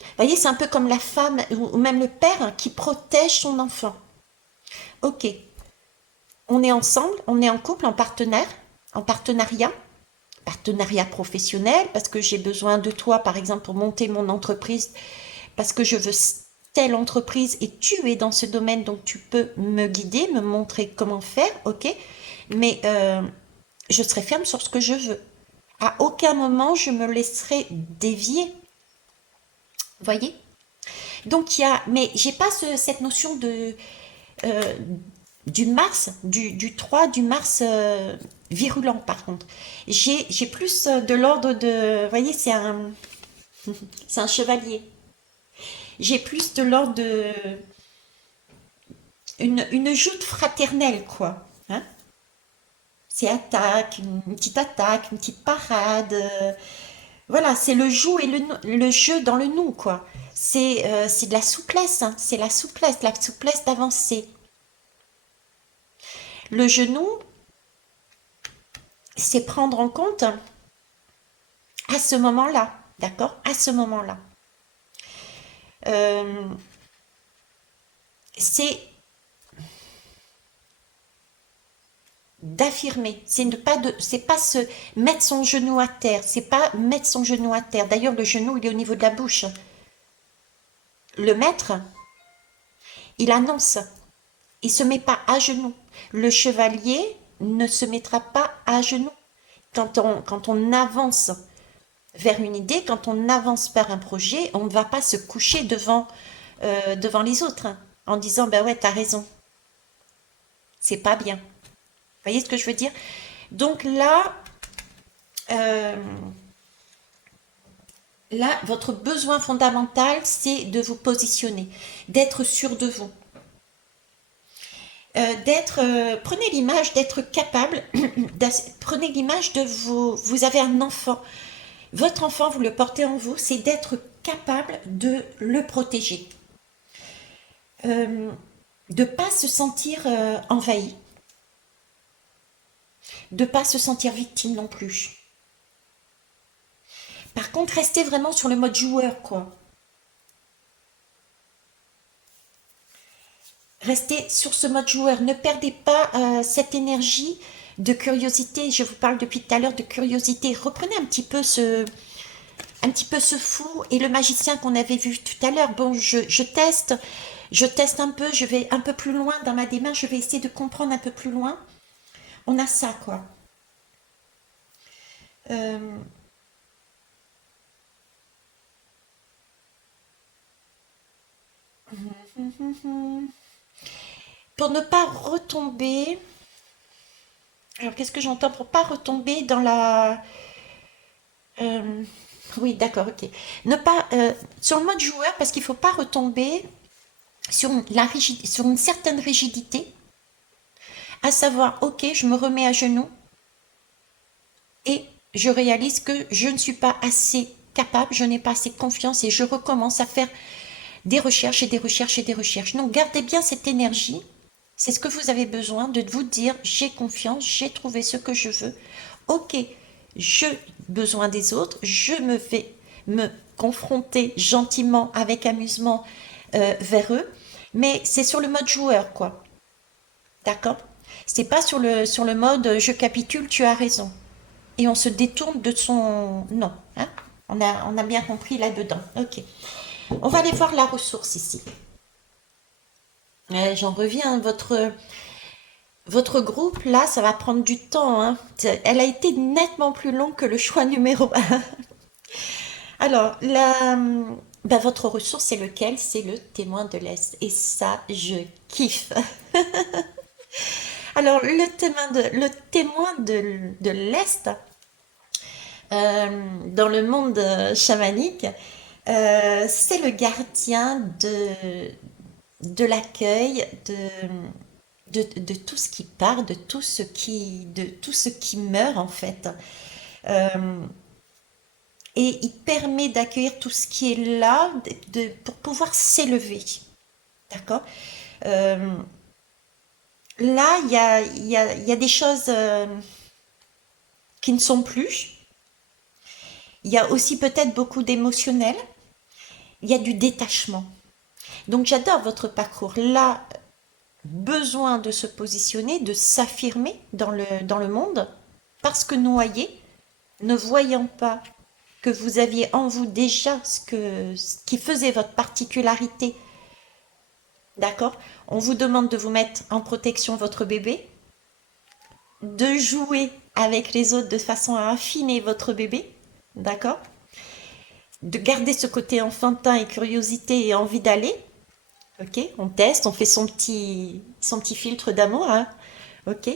Vous voyez, c'est un peu comme la femme ou même le père qui protège son enfant. Ok, on est ensemble, on est en couple, en partenariat professionnel, parce que j'ai besoin de toi, par exemple, pour monter mon entreprise, parce que je veux telle entreprise et tu es dans ce domaine, donc tu peux me guider, me montrer comment faire, ok? Mais je serai ferme sur ce que je veux. À aucun moment je me laisserai dévier. Vous voyez? Donc il y a, mais j'ai pas cette notion euh, du Mars, du 3, du Mars virulent par contre. J'ai plus de l'ordre de, vous voyez, c'est un chevalier. J'ai plus de l'ordre de une joute fraternelle, quoi. Hein. C'est attaque, une petite parade. Voilà, c'est le jeu et le jeu dans le nous, quoi. C'est de la souplesse, hein. C'est la souplesse d'avancer. Le genou, c'est prendre en compte à ce moment-là, d'accord? À ce moment-là. Euh, c'est d'affirmer, c'est ne pas de, c'est pas se mettre son genou à terre, c'est pas mettre son genou à terre. D'ailleurs, le genou, il est au niveau de la bouche. Le maître, il annonce, il se met pas à genoux. Le chevalier ne se mettra pas à genoux. Quand on avance vers une idée, quand on avance vers un projet, on ne va pas se coucher devant les autres hein, en disant ben ouais, t'as raison, c'est pas bien. Vous voyez ce que je veux dire? Donc euh, là, votre besoin fondamental, c'est de vous positionner, d'être sûr de vous. Prenez l'image d'être capable, prenez l'image de vous avez un enfant. Votre enfant, vous le portez en vous, c'est d'être capable de le protéger. Euh, de ne pas se sentir envahi, de ne pas se sentir victime non plus. Par contre, restez vraiment sur le mode joueur, quoi. Restez sur ce mode joueur. Ne perdez pas cette énergie de curiosité. Je vous parle depuis tout à l'heure de curiosité. Reprenez un petit peu ce fou et le magicien qu'on avait vu tout à l'heure. Bon, je teste un peu, je vais un peu plus loin dans ma démarche, je vais essayer de comprendre un peu plus loin. On a ça, quoi. Euh, pour ne pas retomber, alors qu'est-ce que j'entends pour pas retomber dans la... euh, oui, d'accord, ok. Ne pas sur le mode joueur parce qu'il faut pas retomber sur une certaine rigidité, à savoir, ok, je me remets à genoux et je réalise que je ne suis pas assez capable, je n'ai pas assez confiance et je recommence à faire des recherches et des recherches et des recherches. Donc gardez bien cette énergie. C'est ce que vous avez besoin de vous dire, j'ai confiance, j'ai trouvé ce que je veux. Ok, je besoin des autres, je me vais me confronter gentiment, avec amusement vers eux, mais c'est sur le mode joueur, quoi. D'accord? C'est pas sur le mode je capitule, tu as raison. Et on se détourne de son... Non, hein? On a bien compris là-dedans. Ok. On va aller voir la ressource ici. J'en reviens, votre groupe, là, ça va prendre du temps, hein. Elle a été nettement plus longue que le choix numéro un. Alors, votre ressource, c'est lequel? C'est le témoin de l'Est. Et ça, je kiffe. Alors, le témoin de l'Est, dans le monde chamanique, c'est le gardien de l'accueil, de tout ce qui part, de tout ce qui meurt en fait. Euh, et il permet d'accueillir tout ce qui est là pour pouvoir s'élever. D'accord. Euh, Là, il y a des choses qui ne sont plus. Il y a aussi peut-être beaucoup d'émotionnel. Il y a du détachement. Donc j'adore votre parcours. Là, besoin de se positionner, de s'affirmer dans le monde, parce que noyé, ne voyant pas que vous aviez en vous déjà ce qui faisait votre particularité, d'accord? On vous demande de vous mettre en protection votre bébé, de jouer avec les autres de façon à affiner votre bébé, d'accord? De garder ce côté enfantin et curiosité et envie d'aller, ok? On teste, on fait son petit filtre d'amour, hein? Ok?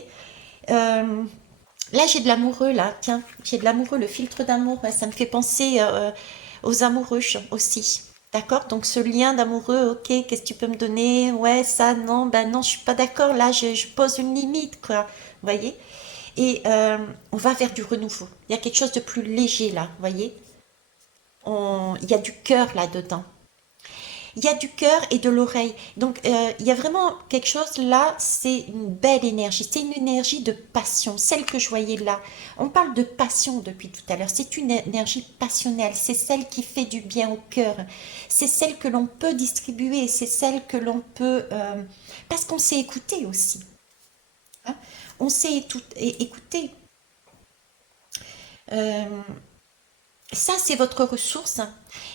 Euh, Là, j'ai de l'amoureux, là. Tiens, j'ai de l'amoureux, le filtre d'amour. Ouais, ça me fait penser aux amoureux aussi. D'accord? Donc, ce lien d'amoureux, ok, qu'est-ce que tu peux me donner? Ouais, ça, non, ben non, je suis pas d'accord. Là, je pose une limite, quoi. Vous voyez? Et on va vers du renouveau. Il y a quelque chose de plus léger, là. Vous voyez? Il y a du cœur là-dedans. Il y a du cœur et de l'oreille. Donc, il y a vraiment quelque chose là, c'est une belle énergie. C'est une énergie de passion, celle que je voyais là. On parle de passion depuis tout à l'heure. C'est une énergie passionnelle. C'est celle qui fait du bien au cœur. C'est celle que l'on peut distribuer. C'est celle que l'on peut... parce qu'on sait écouter aussi. Hein. On sait écouter. Euh, Ça, c'est votre ressource.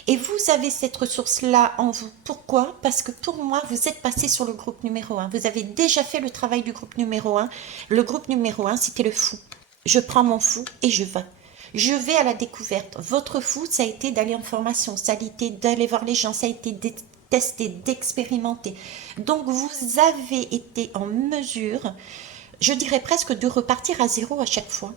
Et vous avez cette ressource-là en vous. Pourquoi? Parce que pour moi, vous êtes passé sur le groupe numéro un. Vous avez déjà fait le travail du groupe numéro un. Le groupe numéro un, c'était le fou. Je prends mon fou et je vais. Je vais à la découverte. Votre fou, ça a été d'aller en formation, ça a été d'aller voir les gens, ça a été de tester, d'expérimenter. Donc, vous avez été en mesure, je dirais presque, de repartir à zéro à chaque fois.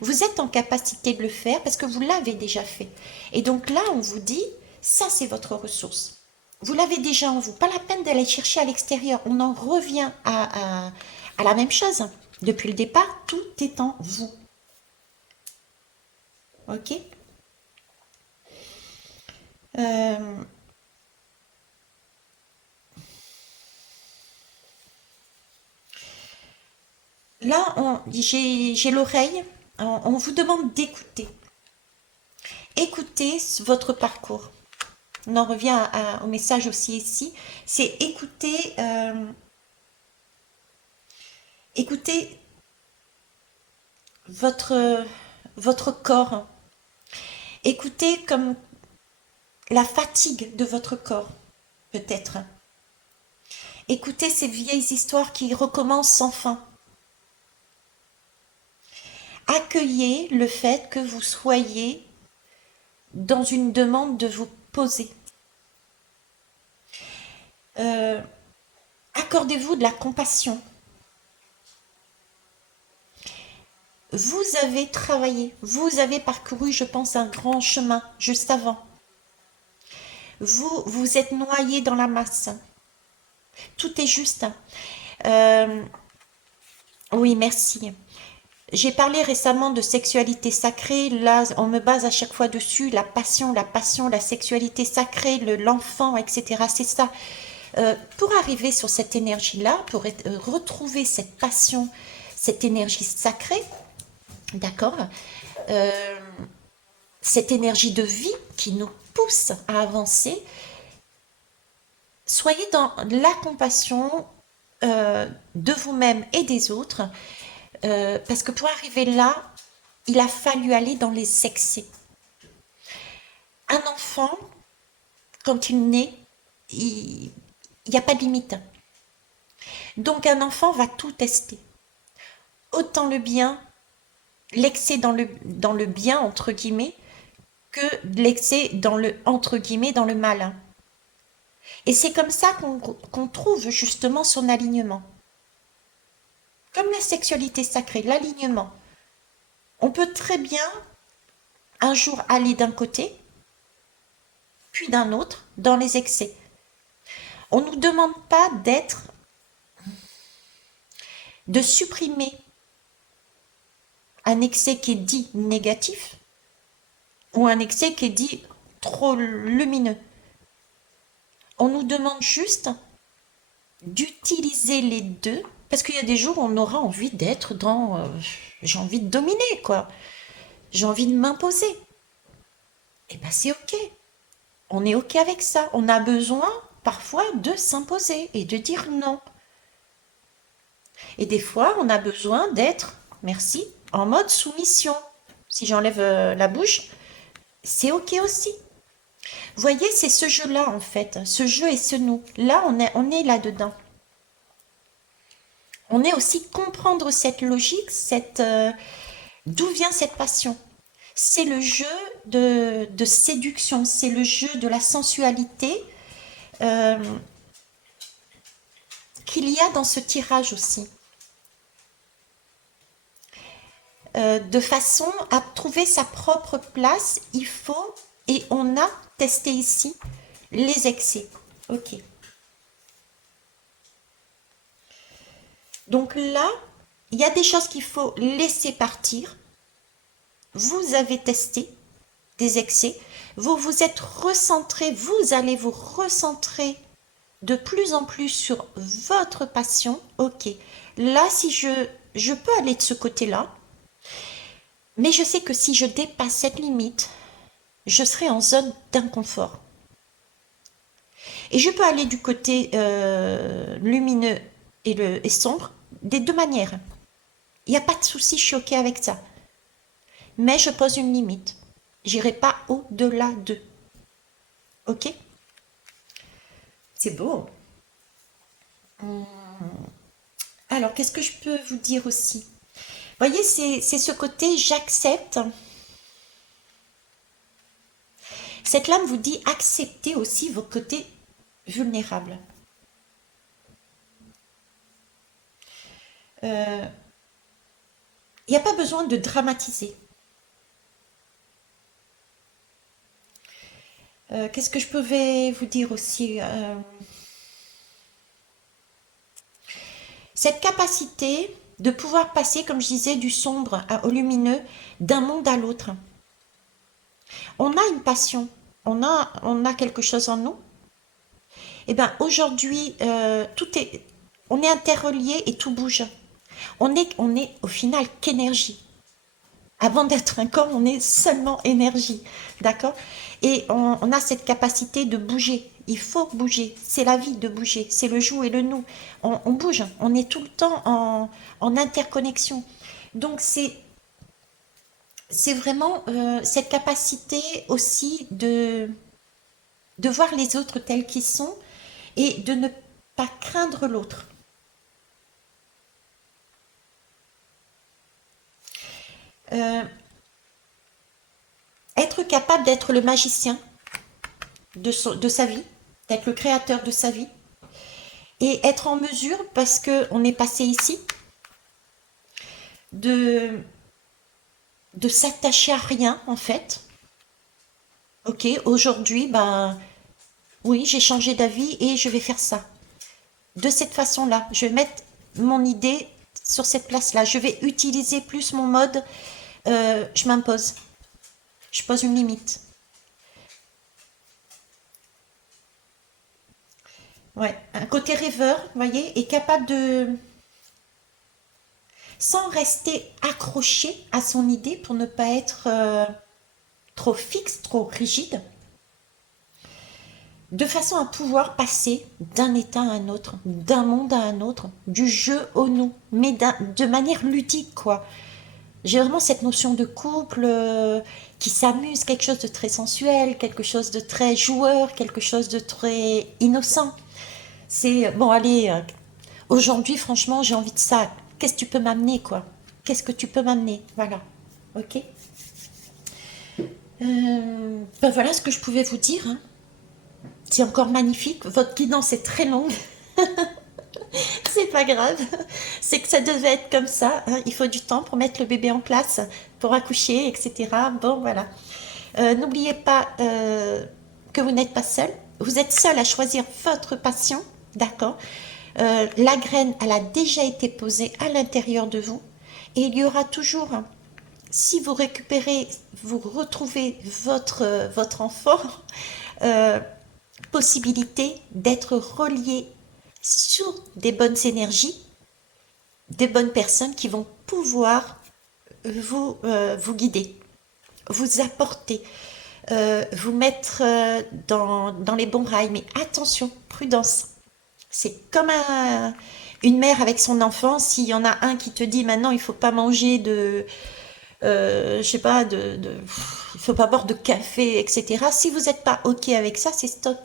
Vous êtes en capacité de le faire parce que vous l'avez déjà fait. Et donc là, on vous dit, ça c'est votre ressource. Vous l'avez déjà en vous. Pas la peine d'aller chercher à l'extérieur. On en revient à la même chose. Depuis le départ, tout est en vous. Ok. Euh, Là, j'ai l'oreille. On vous demande d'écouter. Écoutez votre parcours. On en revient au message aussi ici. C'est écouter votre, votre corps. Écoutez comme la fatigue de votre corps, peut-être. Écoutez ces vieilles histoires qui recommencent sans fin. Accueillez le fait que vous soyez dans une demande de vous poser. Euh, Accordez-vous de la compassion. Vous avez travaillé, vous avez parcouru, je pense, un grand chemin juste avant. Vous êtes noyé dans la masse. Tout est juste. Euh, oui, merci. J'ai parlé récemment de sexualité sacrée. Là, on me base à chaque fois dessus. La passion, la sexualité sacrée, l'enfant, etc. C'est ça. Pour arriver sur cette énergie-là, pour retrouver cette passion, cette énergie sacrée, d'accord, euh, cette énergie de vie qui nous pousse à avancer, soyez dans la compassion de vous-même et des autres, parce que pour arriver là, il a fallu aller dans les excès. Un enfant, quand il naît, il n'y a pas de limite. Donc un enfant va tout tester. Autant le bien, l'excès dans le bien, entre guillemets, que l'excès dans le, entre guillemets, dans le mal. Et c'est comme ça qu'on trouve justement son alignement. Comme la sexualité sacrée, l'alignement. On peut très bien un jour aller d'un côté, puis d'un autre, dans les excès. On ne nous demande pas de supprimer un excès qui est dit négatif ou un excès qui est dit trop lumineux. On nous demande juste d'utiliser les deux, parce qu'il y a des jours où on aura envie d'être dans j'ai envie de dominer, quoi. J'ai envie de m'imposer. Et ben c'est ok. On est ok avec ça. On a besoin parfois de s'imposer et de dire non. Et des fois, on a besoin d'être, merci, en mode soumission. Si j'enlève la bouche, c'est ok aussi. Vous voyez, c'est ce jeu-là en fait, ce jeu et ce nous. Là, on est là-dedans. On est aussi comprendre cette logique, d'où vient cette passion. C'est le jeu de séduction, c'est le jeu de la sensualité euh, qu'il y a dans ce tirage aussi. De façon à trouver sa propre place, il faut, et on a testé ici, les excès. Ok. Donc là, il y a des choses qu'il faut laisser partir. Vous avez testé des excès. Vous vous êtes recentré, vous allez vous recentrer de plus en plus sur votre passion. Ok, là, si je peux aller de ce côté-là, mais je sais que si je dépasse cette limite, je serai en zone d'inconfort. Et je peux aller du côté lumineux et sombre des deux manières. Il n'y a pas de souci, je suis ok avec ça. Mais je pose une limite. J'irai pas au-delà d'eux. Ok? C'est beau. Alors, qu'est-ce que je peux vous dire aussi? Vous voyez, c'est ce côté j'accepte. Cette lame vous dit acceptez aussi vos côtés vulnérables. Il n'y a pas besoin de dramatiser. Qu'est-ce que je pouvais vous dire aussi? Cette capacité de pouvoir passer, comme je disais, du sombre au lumineux, d'un monde à l'autre. On a une passion, on a quelque chose en nous. Et bien aujourd'hui, on est interrelié et tout bouge. On est au final qu'énergie. Avant d'être un corps, on est seulement énergie, d'accord? Et on a cette capacité de bouger. Il faut bouger. C'est la vie de bouger. C'est le jour et le nous. On bouge. On est tout le temps en interconnexion. Donc c'est vraiment cette capacité aussi de voir les autres tels qu'ils sont et de ne pas craindre l'autre. Euh, Être capable d'être le magicien de sa vie, d'être le créateur de sa vie, et être en mesure, parce qu'on est passé ici, de, de s'attacher à rien en fait. Ok, aujourd'hui, ben oui, j'ai changé d'avis et je vais faire ça. De cette façon-là, je vais mettre mon idée sur cette place-là. Je vais utiliser plus mon mode, je m'impose. Je pose une limite. Ouais, un côté rêveur, vous voyez, est capable sans rester accroché à son idée pour ne pas être trop fixe, trop rigide, de façon à pouvoir passer d'un état à un autre, d'un monde à un autre, du jeu au nous, mais de manière ludique, quoi. J'ai vraiment cette notion de couple qui s'amuse, quelque chose de très sensuel, quelque chose de très joueur, quelque chose de très innocent. C'est, bon, allez, aujourd'hui, franchement, j'ai envie de ça. Qu'est-ce que tu peux m'amener, quoi? Qu'est-ce que tu peux m'amener? Voilà. Ok. Ben voilà ce que je pouvais vous dire, hein. C'est encore magnifique. Votre guidance est très longue. C'est pas grave. C'est que ça devait être comme ça, hein. Il faut du temps pour mettre le bébé en place, pour accoucher, etc. Bon, voilà. N'oubliez pas que vous n'êtes pas seul. Vous êtes seul à choisir votre passion. D'accord? La graine, elle a déjà été posée à l'intérieur de vous. Et il y aura toujours, hein, si vous récupérez, vous retrouvez votre enfant, euh, possibilité d'être relié sur des bonnes énergies, des bonnes personnes qui vont pouvoir vous guider, vous apporter, vous mettre dans les bons rails. Mais attention, prudence. C'est comme une mère avec son enfant. S'il y en a un qui te dit maintenant il faut pas manger je sais pas, il faut pas boire de café, etc. Si vous n'êtes pas ok avec ça, c'est stop.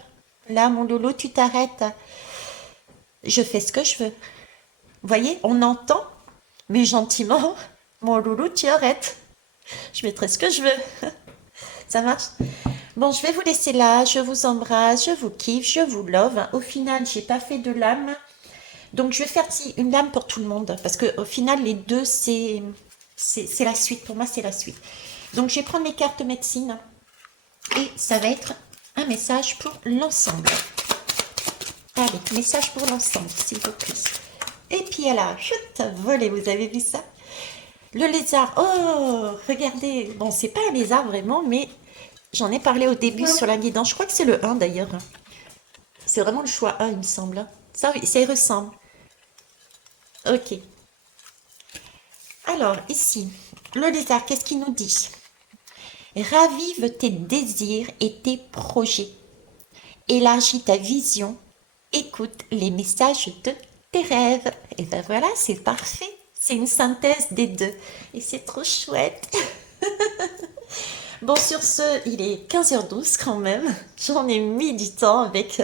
Là, mon loulou, tu t'arrêtes. Je fais ce que je veux. Vous voyez, on entend, mais gentiment, mon loulou, tu arrêtes. Je mettrai ce que je veux. Ça marche? Bon, je vais vous laisser là. Je vous embrasse, je vous kiffe, je vous love. Au final, j'ai pas fait de lame. Donc, je vais faire une lame pour tout le monde. Parce qu'au final, les deux, c'est la suite. Pour moi, c'est la suite. Donc, je vais prendre mes cartes de médecine. Et ça va être un message pour l'ensemble. Allez, message pour l'ensemble, s'il vous plaît. Et puis elle a chut, volé, vous avez vu ça? Le lézard, oh, regardez, bon, c'est pas un lézard vraiment, mais J'en ai parlé au début sur la guidance. Je crois que c'est le un d'ailleurs. C'est vraiment le choix un, il me semble. Ça, oui, ça y ressemble. Ok. Alors, ici, le lézard, qu'est-ce qu'il nous dit? Ravive tes désirs et tes projets. Élargis ta vision. Écoute les messages de tes rêves. Et ben voilà, c'est parfait. C'est une synthèse des deux. Et c'est trop chouette. Bon, sur ce, il est 15h12 quand même. J'en ai mis du temps avec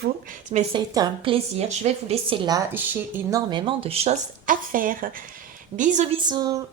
vous. Mais ça a été un plaisir. Je vais vous laisser là. J'ai énormément de choses à faire. Bisous, bisous.